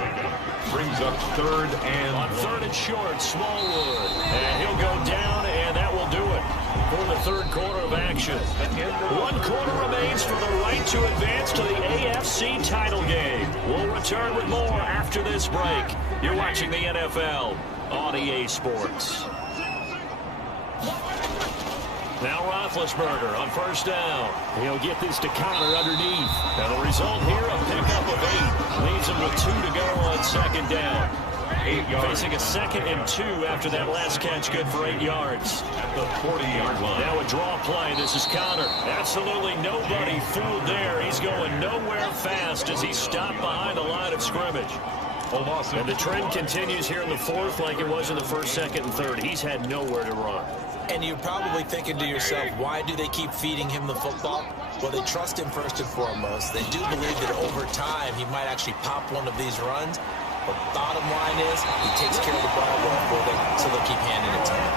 Brings up 3rd and On 3rd and short, Smallwood. And he'll go down, and that will do it for the 3rd quarter of action. 1 quarter remains for the right to advance to the AFC title game. We'll return with more after this break. You're watching the NFL on EA Sports. Now Roethlisberger on 1st down. He'll get this to Connor underneath. And the result here, a pickup of 8. Leaves him with 2 to go on 2nd down. 8 yards. Facing a 2nd and 2 after that last catch, good for 8 yards. At the 40-yard line. Now a draw play. This is Connor. Absolutely nobody fooled there. He's going nowhere fast as he's stopped behind the line of scrimmage. And the trend continues here in the 4th like it was in the 1st, 2nd, and 3rd. He's had nowhere to run. And you're probably thinking to yourself, why do they keep feeding him the football? Well, they trust him first and foremost. They do believe that over time he might actually pop one of these runs. But bottom line is, he takes care of the ball well for them, so they'll keep handing it to him.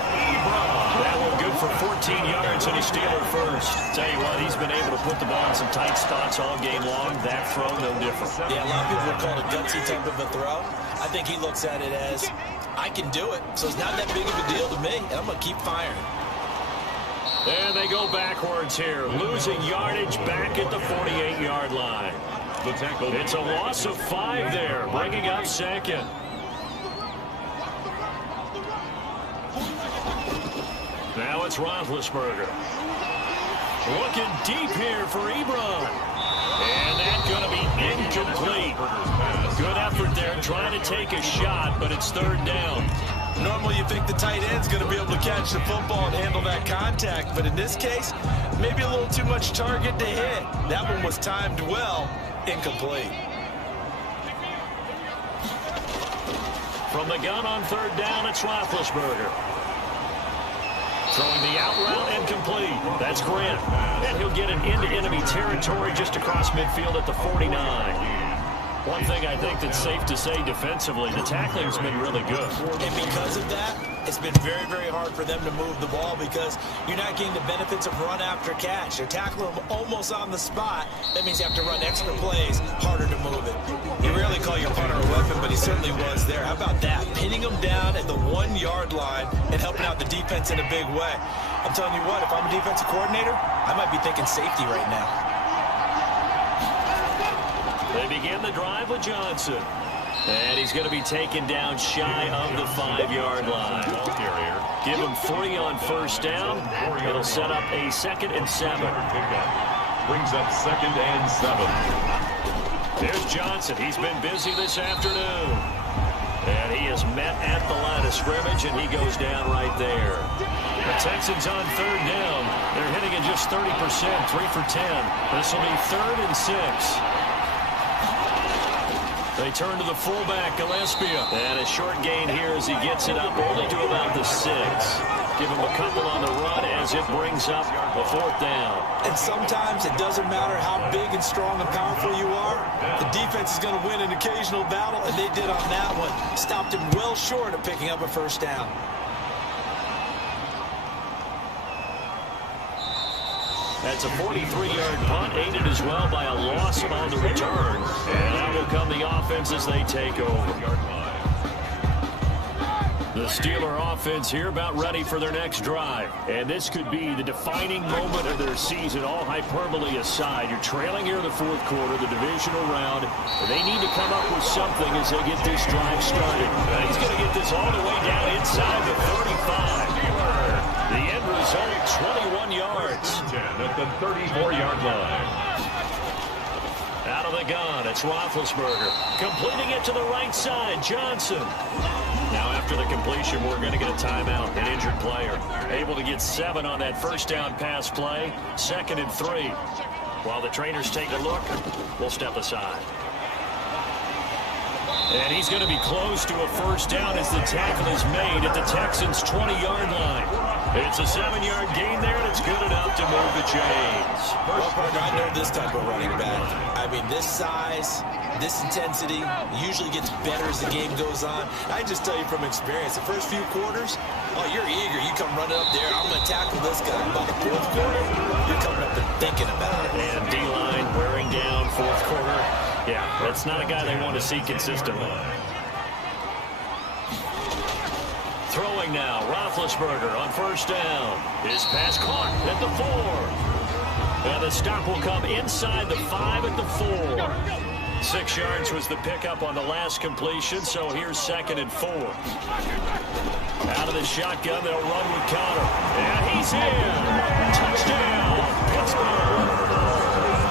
That one good for 14 yards, and he's Steeler first. Tell you what, he's been able to put the ball in some tight spots all game long. That throw, no different. Yeah, a lot of people would call it a gutsy type of a throw. I think he looks at it as, I can do it, so it's not that big of a deal to me, and I'm going to keep firing. And they go backwards here, losing yardage back at the 48-yard line. The tackle. It's a loss of 5 there, bringing up 2nd. Now it's Roethlisberger. Looking deep here for Ebron. And that's going to be incomplete. Good effort there, trying to take a shot, but it's 3rd down. Normally you think the tight end's going to be able to catch the football and handle that contact, but in this case, maybe a little too much target to hit. That one was timed well, incomplete. From the gun on 3rd down, it's Roethlisberger. Throwing the out route incomplete. That's Grant. And he'll get it into enemy territory just across midfield at the 49. One thing I think that's safe to say defensively, the tackling's been really good. And because of that, it's been very, very hard for them to move the ball because you're not getting the benefits of run after catch. They're tackling them almost on the spot. That means you have to run extra plays, harder to move it. You rarely call your punter a weapon, but he certainly was there. How about that? Pinning them down at the 1-yard line and helping out the defense in a big way. I'm telling you what, if I'm a defensive coordinator, I might be thinking safety right now. They begin the drive with Johnson. And he's going to be taken down shy of the 5-yard line. Give him 3 on 1st down. It'll set up a 2nd and 7. Brings up 2nd and 7. There's Johnson. He's been busy this afternoon. And he is met at the line of scrimmage, and he goes down right there. The Texans on 3rd down. They're hitting at just 30%, 3 for 10. This will be 3rd and 6. They turn to the fullback, Gillespie. And a short gain here as he gets it up only to about the 6. Give him a couple on the run as it brings up a 4th down. And sometimes it doesn't matter how big and strong and powerful you are. The defense is going to win an occasional battle, and they did on that one. Stopped him well short of picking up a 1st down. That's a 43-yard punt, aided as well by a loss on the return. And out will come the offense as they take over. The Steeler offense here about ready for their next drive. And this could be the defining moment of their season, all hyperbole aside. You're trailing here in the 4th quarter, the divisional round. They need to come up with something as they get this drive started. And he's going to get this all the way down inside the 35. The end result, 21 yards. 10 at the 34-yard line. Out of the gun, it's Roethlisberger. Completing it to the right side, Johnson. Now after the completion, we're going to get a timeout, an injured player. Able to get 7 on that first down pass play, 2nd and 3. While the trainers take a look, we'll step aside. And he's going to be close to a first down as the tackle is made at the Texans' 20-yard line. It's a 7-yard gain there, and it's good enough to move the chains. Well, Parker, I know this type of running back. I mean, this size, this intensity usually gets better as the game goes on. I just tell you from experience, the first few quarters, oh, you're eager. You come running up there, I'm going to tackle this guy. By the 4th quarter, you're coming up and thinking about it. And D-line wearing down 4th quarter. Yeah, that's not a guy they want to see consistently. Throwing now, Roethlisberger on first down. His pass caught at the 4. And the stop will come inside the 5 at the 4. 6 yards was the pickup on the last completion, so here's 2nd and 4. Out of the shotgun, they'll run with Conner. And he's in. Touchdown, Pittsburgh.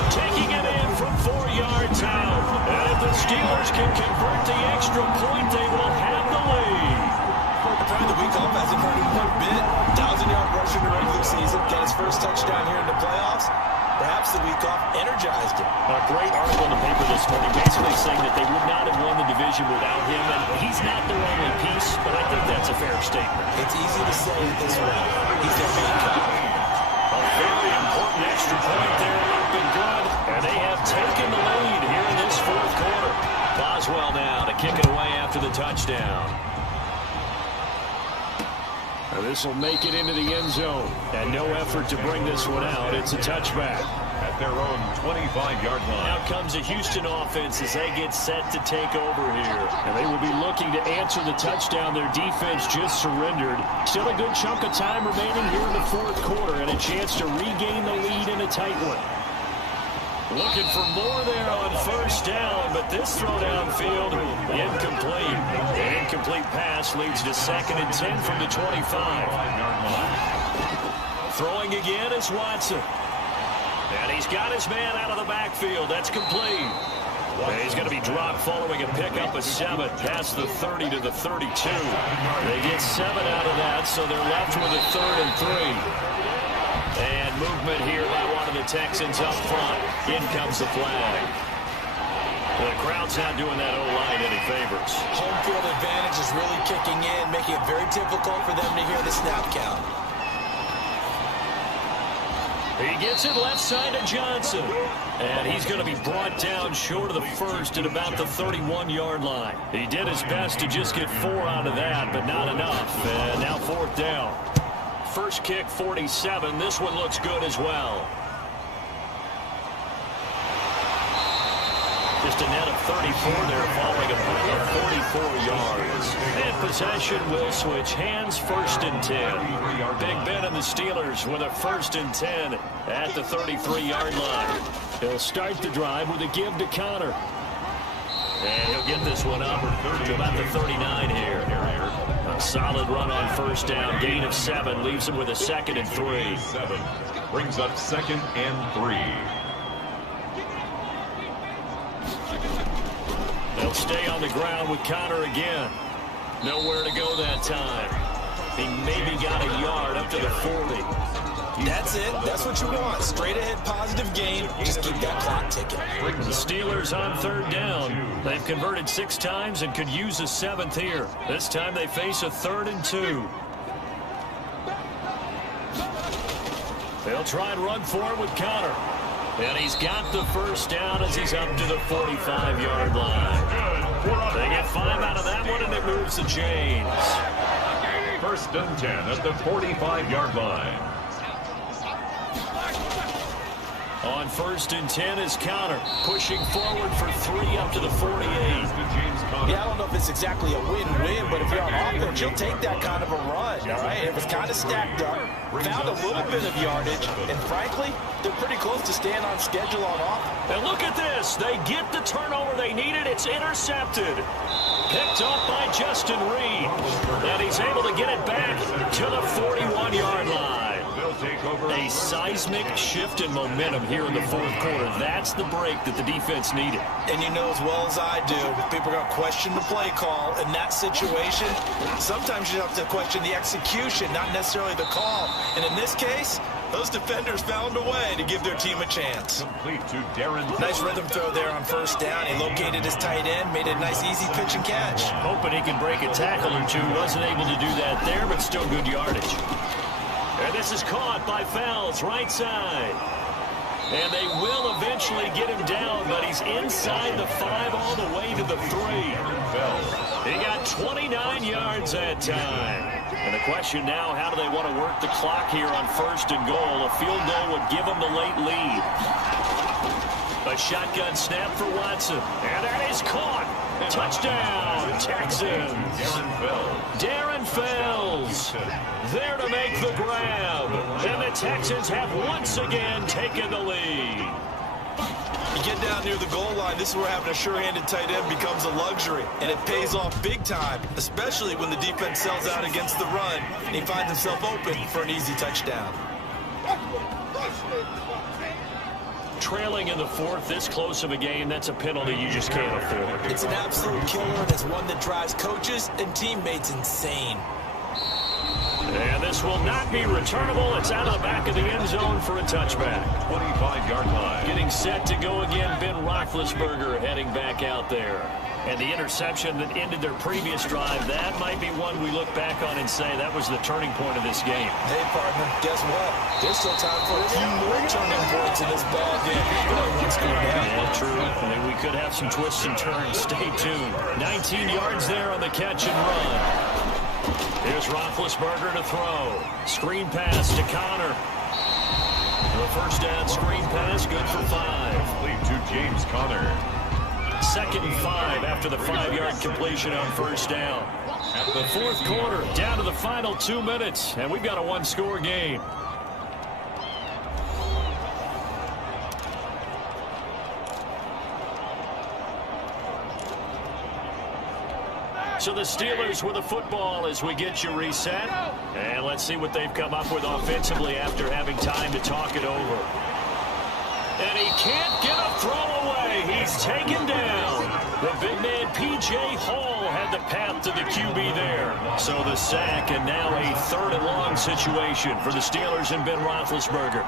Taking it in from 4 yards out. And if the Steelers can convert the extra point, they will have the lead. Probably the week off hasn't hurt him one bit. 1,000-yard rush in the regular season. Got his first touchdown here in the playoffs. Perhaps the week off energized him. A great article in the paper this morning basically saying that they would not have won the division without him. And he's not their only piece, but I think that's a fair statement. It's easy to say it this way. He's their main cop. A very important extra point there. Up and good. And they have taken the lead here in this 4th quarter. Boswell now to kick it away after the touchdown. This will make it into the end zone. And no effort to bring this one out. It's a touchback. At their own 25-yard line. Now comes a Houston offense as they get set to take over here. And they will be looking to answer the touchdown their defense just surrendered. Still a good chunk of time remaining here in the 4th quarter and a chance to regain the lead in a tight one. Looking for more there on first down, but this throw downfield, incomplete. An incomplete pass leads to 2nd and 10 from the 25. Throwing again is Watson. And he's got his man out of the backfield. That's complete. And he's going to be dropped following a pickup of 7 past the 30 to the 32. They get 7 out of that, so they're left with a 3rd and 3. And movement here by one of the Texans up front. In comes the flag. The crowd's not doing that O-line any favors. Home field advantage is really kicking in, making it very difficult for them to hear the snap count. He gets it left side to Johnson. And he's going to be brought down short of the first at about the 31-yard line. He did his best to just get 4 out of that, but not enough. And now 4th down. First kick, 47. This one looks good as well. Just a net of 34 there following a punt of 44 yards. And possession will switch hands, 1st and 10. Big Ben and the Steelers with a 1st and 10 at the 33-yard line. He'll start the drive with a give to Conner. And he'll get this one up to about the 39 here. A solid run on first down. Gain of 7 leaves him with a 2nd and 3. 7 brings up 2nd and 3. They'll stay on the ground with Conner again. Nowhere to go that time. He maybe got a yard up to the 40. That's it. That's what you want. Straight ahead positive gain. Just keep that clock ticking. The Steelers on 3rd down. They've converted 6 times and could use a 7th here. This time they face a 3rd and 2. They'll try and run for it with Conner. And he's got the first down as he's up to the 45-yard line. They get 5 out of that one, and it moves the chains. 1st and 10 at the 45-yard line. On 1st and 10 is Conner, pushing forward for 3 up to the 48. Yeah, I don't know if it's exactly a win-win, but if you're on offense, you'll take that kind of a run, all right? It was kind of stacked up, found a little bit of yardage, and frankly, they're pretty close to staying on schedule on offense. And look at this. They get the turnover they needed. It's intercepted. Picked off by Justin Reed. And he's able to get it back to the 41-yard line. A seismic shift in momentum here in the fourth quarter. That's the break that the defense needed. And you know as well as I do, people are going to question the play call in that situation. Sometimes you have to question the execution, not necessarily the call. And in this case, those defenders found a way to give their team a chance. Complete to Darren. Nice rhythm throw there on first down. He located his tight end, made a nice easy pitch and catch. Hoping he can break a tackle or two. Wasn't able to do that there, but still good yardage. And this is caught by Fells, right side. And they will eventually get him down, but he's inside the 5 all the way to the 3. He got 29 yards that time. And the question now, how do they want to work the clock here on first and goal? A field goal would give them the late lead. A shotgun snap for Watson. And that is caught. Touchdown, Texans. Darren Fells there to make the grab. And the Texans have once again taken the lead. You get down near the goal line, this is where having a sure-handed tight end becomes a luxury. And it pays off big time, especially when the defense sells out against the run and he finds himself open for an easy touchdown. Trailing in the fourth, this close of a game, that's a penalty you just can't afford. It's an absolute killer, and it's one that drives coaches and teammates insane. And this will not be returnable. It's out of the back of the end zone for a touchback. 25-yard line. Getting set to go again, Ben Roethlisberger heading back out there. And the interception that ended their previous drive, that might be one we look back on and say that was the turning point of this game. Hey, partner, guess what? There's still time for a few more turning points in this ball game. One score down. Yeah, true. And we could have some twists and turns. Stay tuned. 19 yards there on the catch and run. Here's Roethlisberger to throw. Screen pass to Connor. The first down screen pass, good for 5. Complete to James Conner. 2nd and 5 after the 5-yard completion on first down. At the fourth quarter, down to the final 2 minutes, and we've got a one-score game. So the Steelers with the football as we get you reset. And let's see what they've come up with offensively after having time to talk it over. And he can't get a throw away. He's taken down. The big man, P.J. Hall, had the path to the QB there. So the sack, and now a 3rd and long situation for the Steelers and Ben Roethlisberger.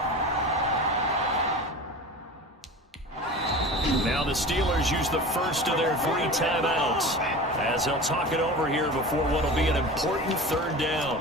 Now the Steelers use the first of their 3 timeouts as they'll talk it over here before what will be an important 3rd down.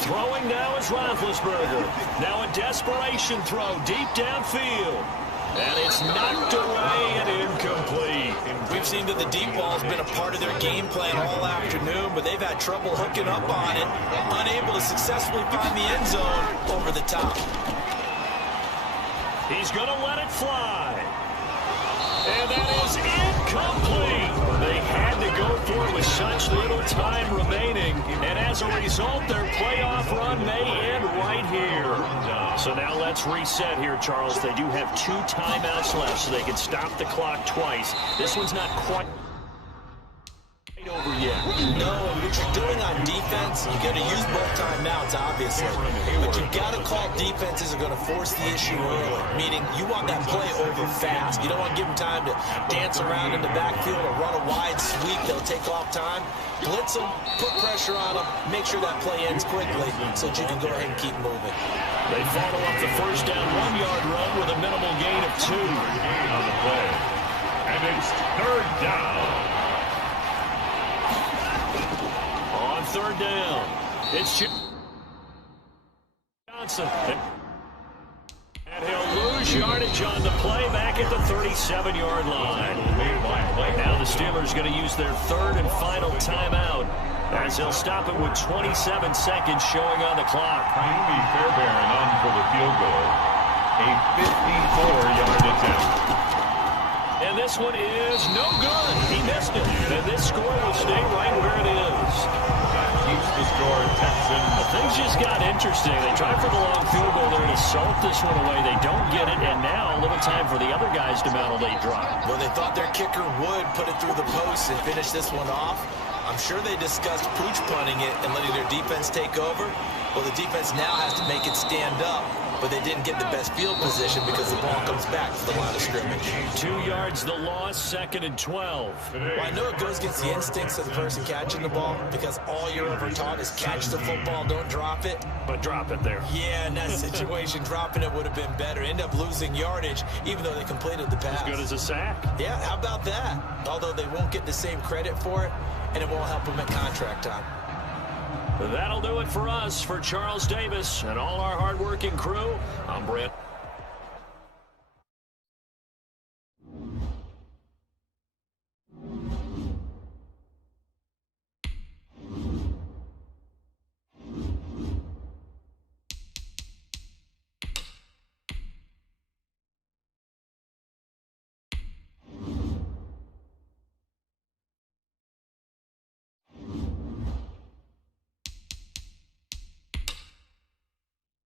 Throwing now is Roethlisberger. Now a desperation throw deep downfield. And it's knocked away and incomplete. We've seen that the deep ball has been a part of their game plan all afternoon, but they've had trouble hooking up on it, unable to successfully find the end zone over the top. He's going to let it fly. And that is incomplete. They had to go for it with such little time remaining. And as a result, their playoff run may end right here. So now let's reset here, Charles. They do have 2 timeouts left, so they can stop the clock twice. This one's not quite over yet. No, what you're doing on defense, you got to use both timeouts, obviously. But you got to call defenses are going to force the issue early, meaning you want that play over fast. You don't want to give them time to dance around in the backfield or run a wide sweep. They'll take off time. Blitz them, put pressure on them, make sure that play ends quickly so that you can go ahead and keep moving. They follow up the first down 1-yard run with a minimal gain of 2. On the play. And it's 3rd down. On 3rd down, it's Johnson. And he'll lose yardage on the play back at the 37-yard line. Now the Steelers going to use their 3rd and final timeout as they'll stop it with 27 seconds showing on the clock. Jaime Fairbairn on for the field goal. A 54-yard attempt. And this one is no good. He missed it. And this score will stay right where it is. That keeps the score Texans. Things just got interesting. They tried for the long field goal there to salt this one away. They don't get it, and now a little time for the other guys to mount a late drive. Well, they thought their kicker would put it through the post and finish this one off. I'm sure they discussed pooch punting it and letting their defense take over. Well, the defense now has to make it stand up, but they didn't get the best field position because the ball comes back to the line of scrimmage. 2 yards the loss, 2nd and 12. Well, I know it goes against the instincts of the person catching the ball because all you're ever taught is catch the football, don't drop it. But drop it there. Yeah, in that situation, dropping it would have been better. End up losing yardage, even though they completed the pass. As good as a sack. Yeah, how about that? Although they won't get the same credit for it, and it won't help them at contract time. That'll do it for us. For Charles Davis and all our hardworking crew, I'm Brent.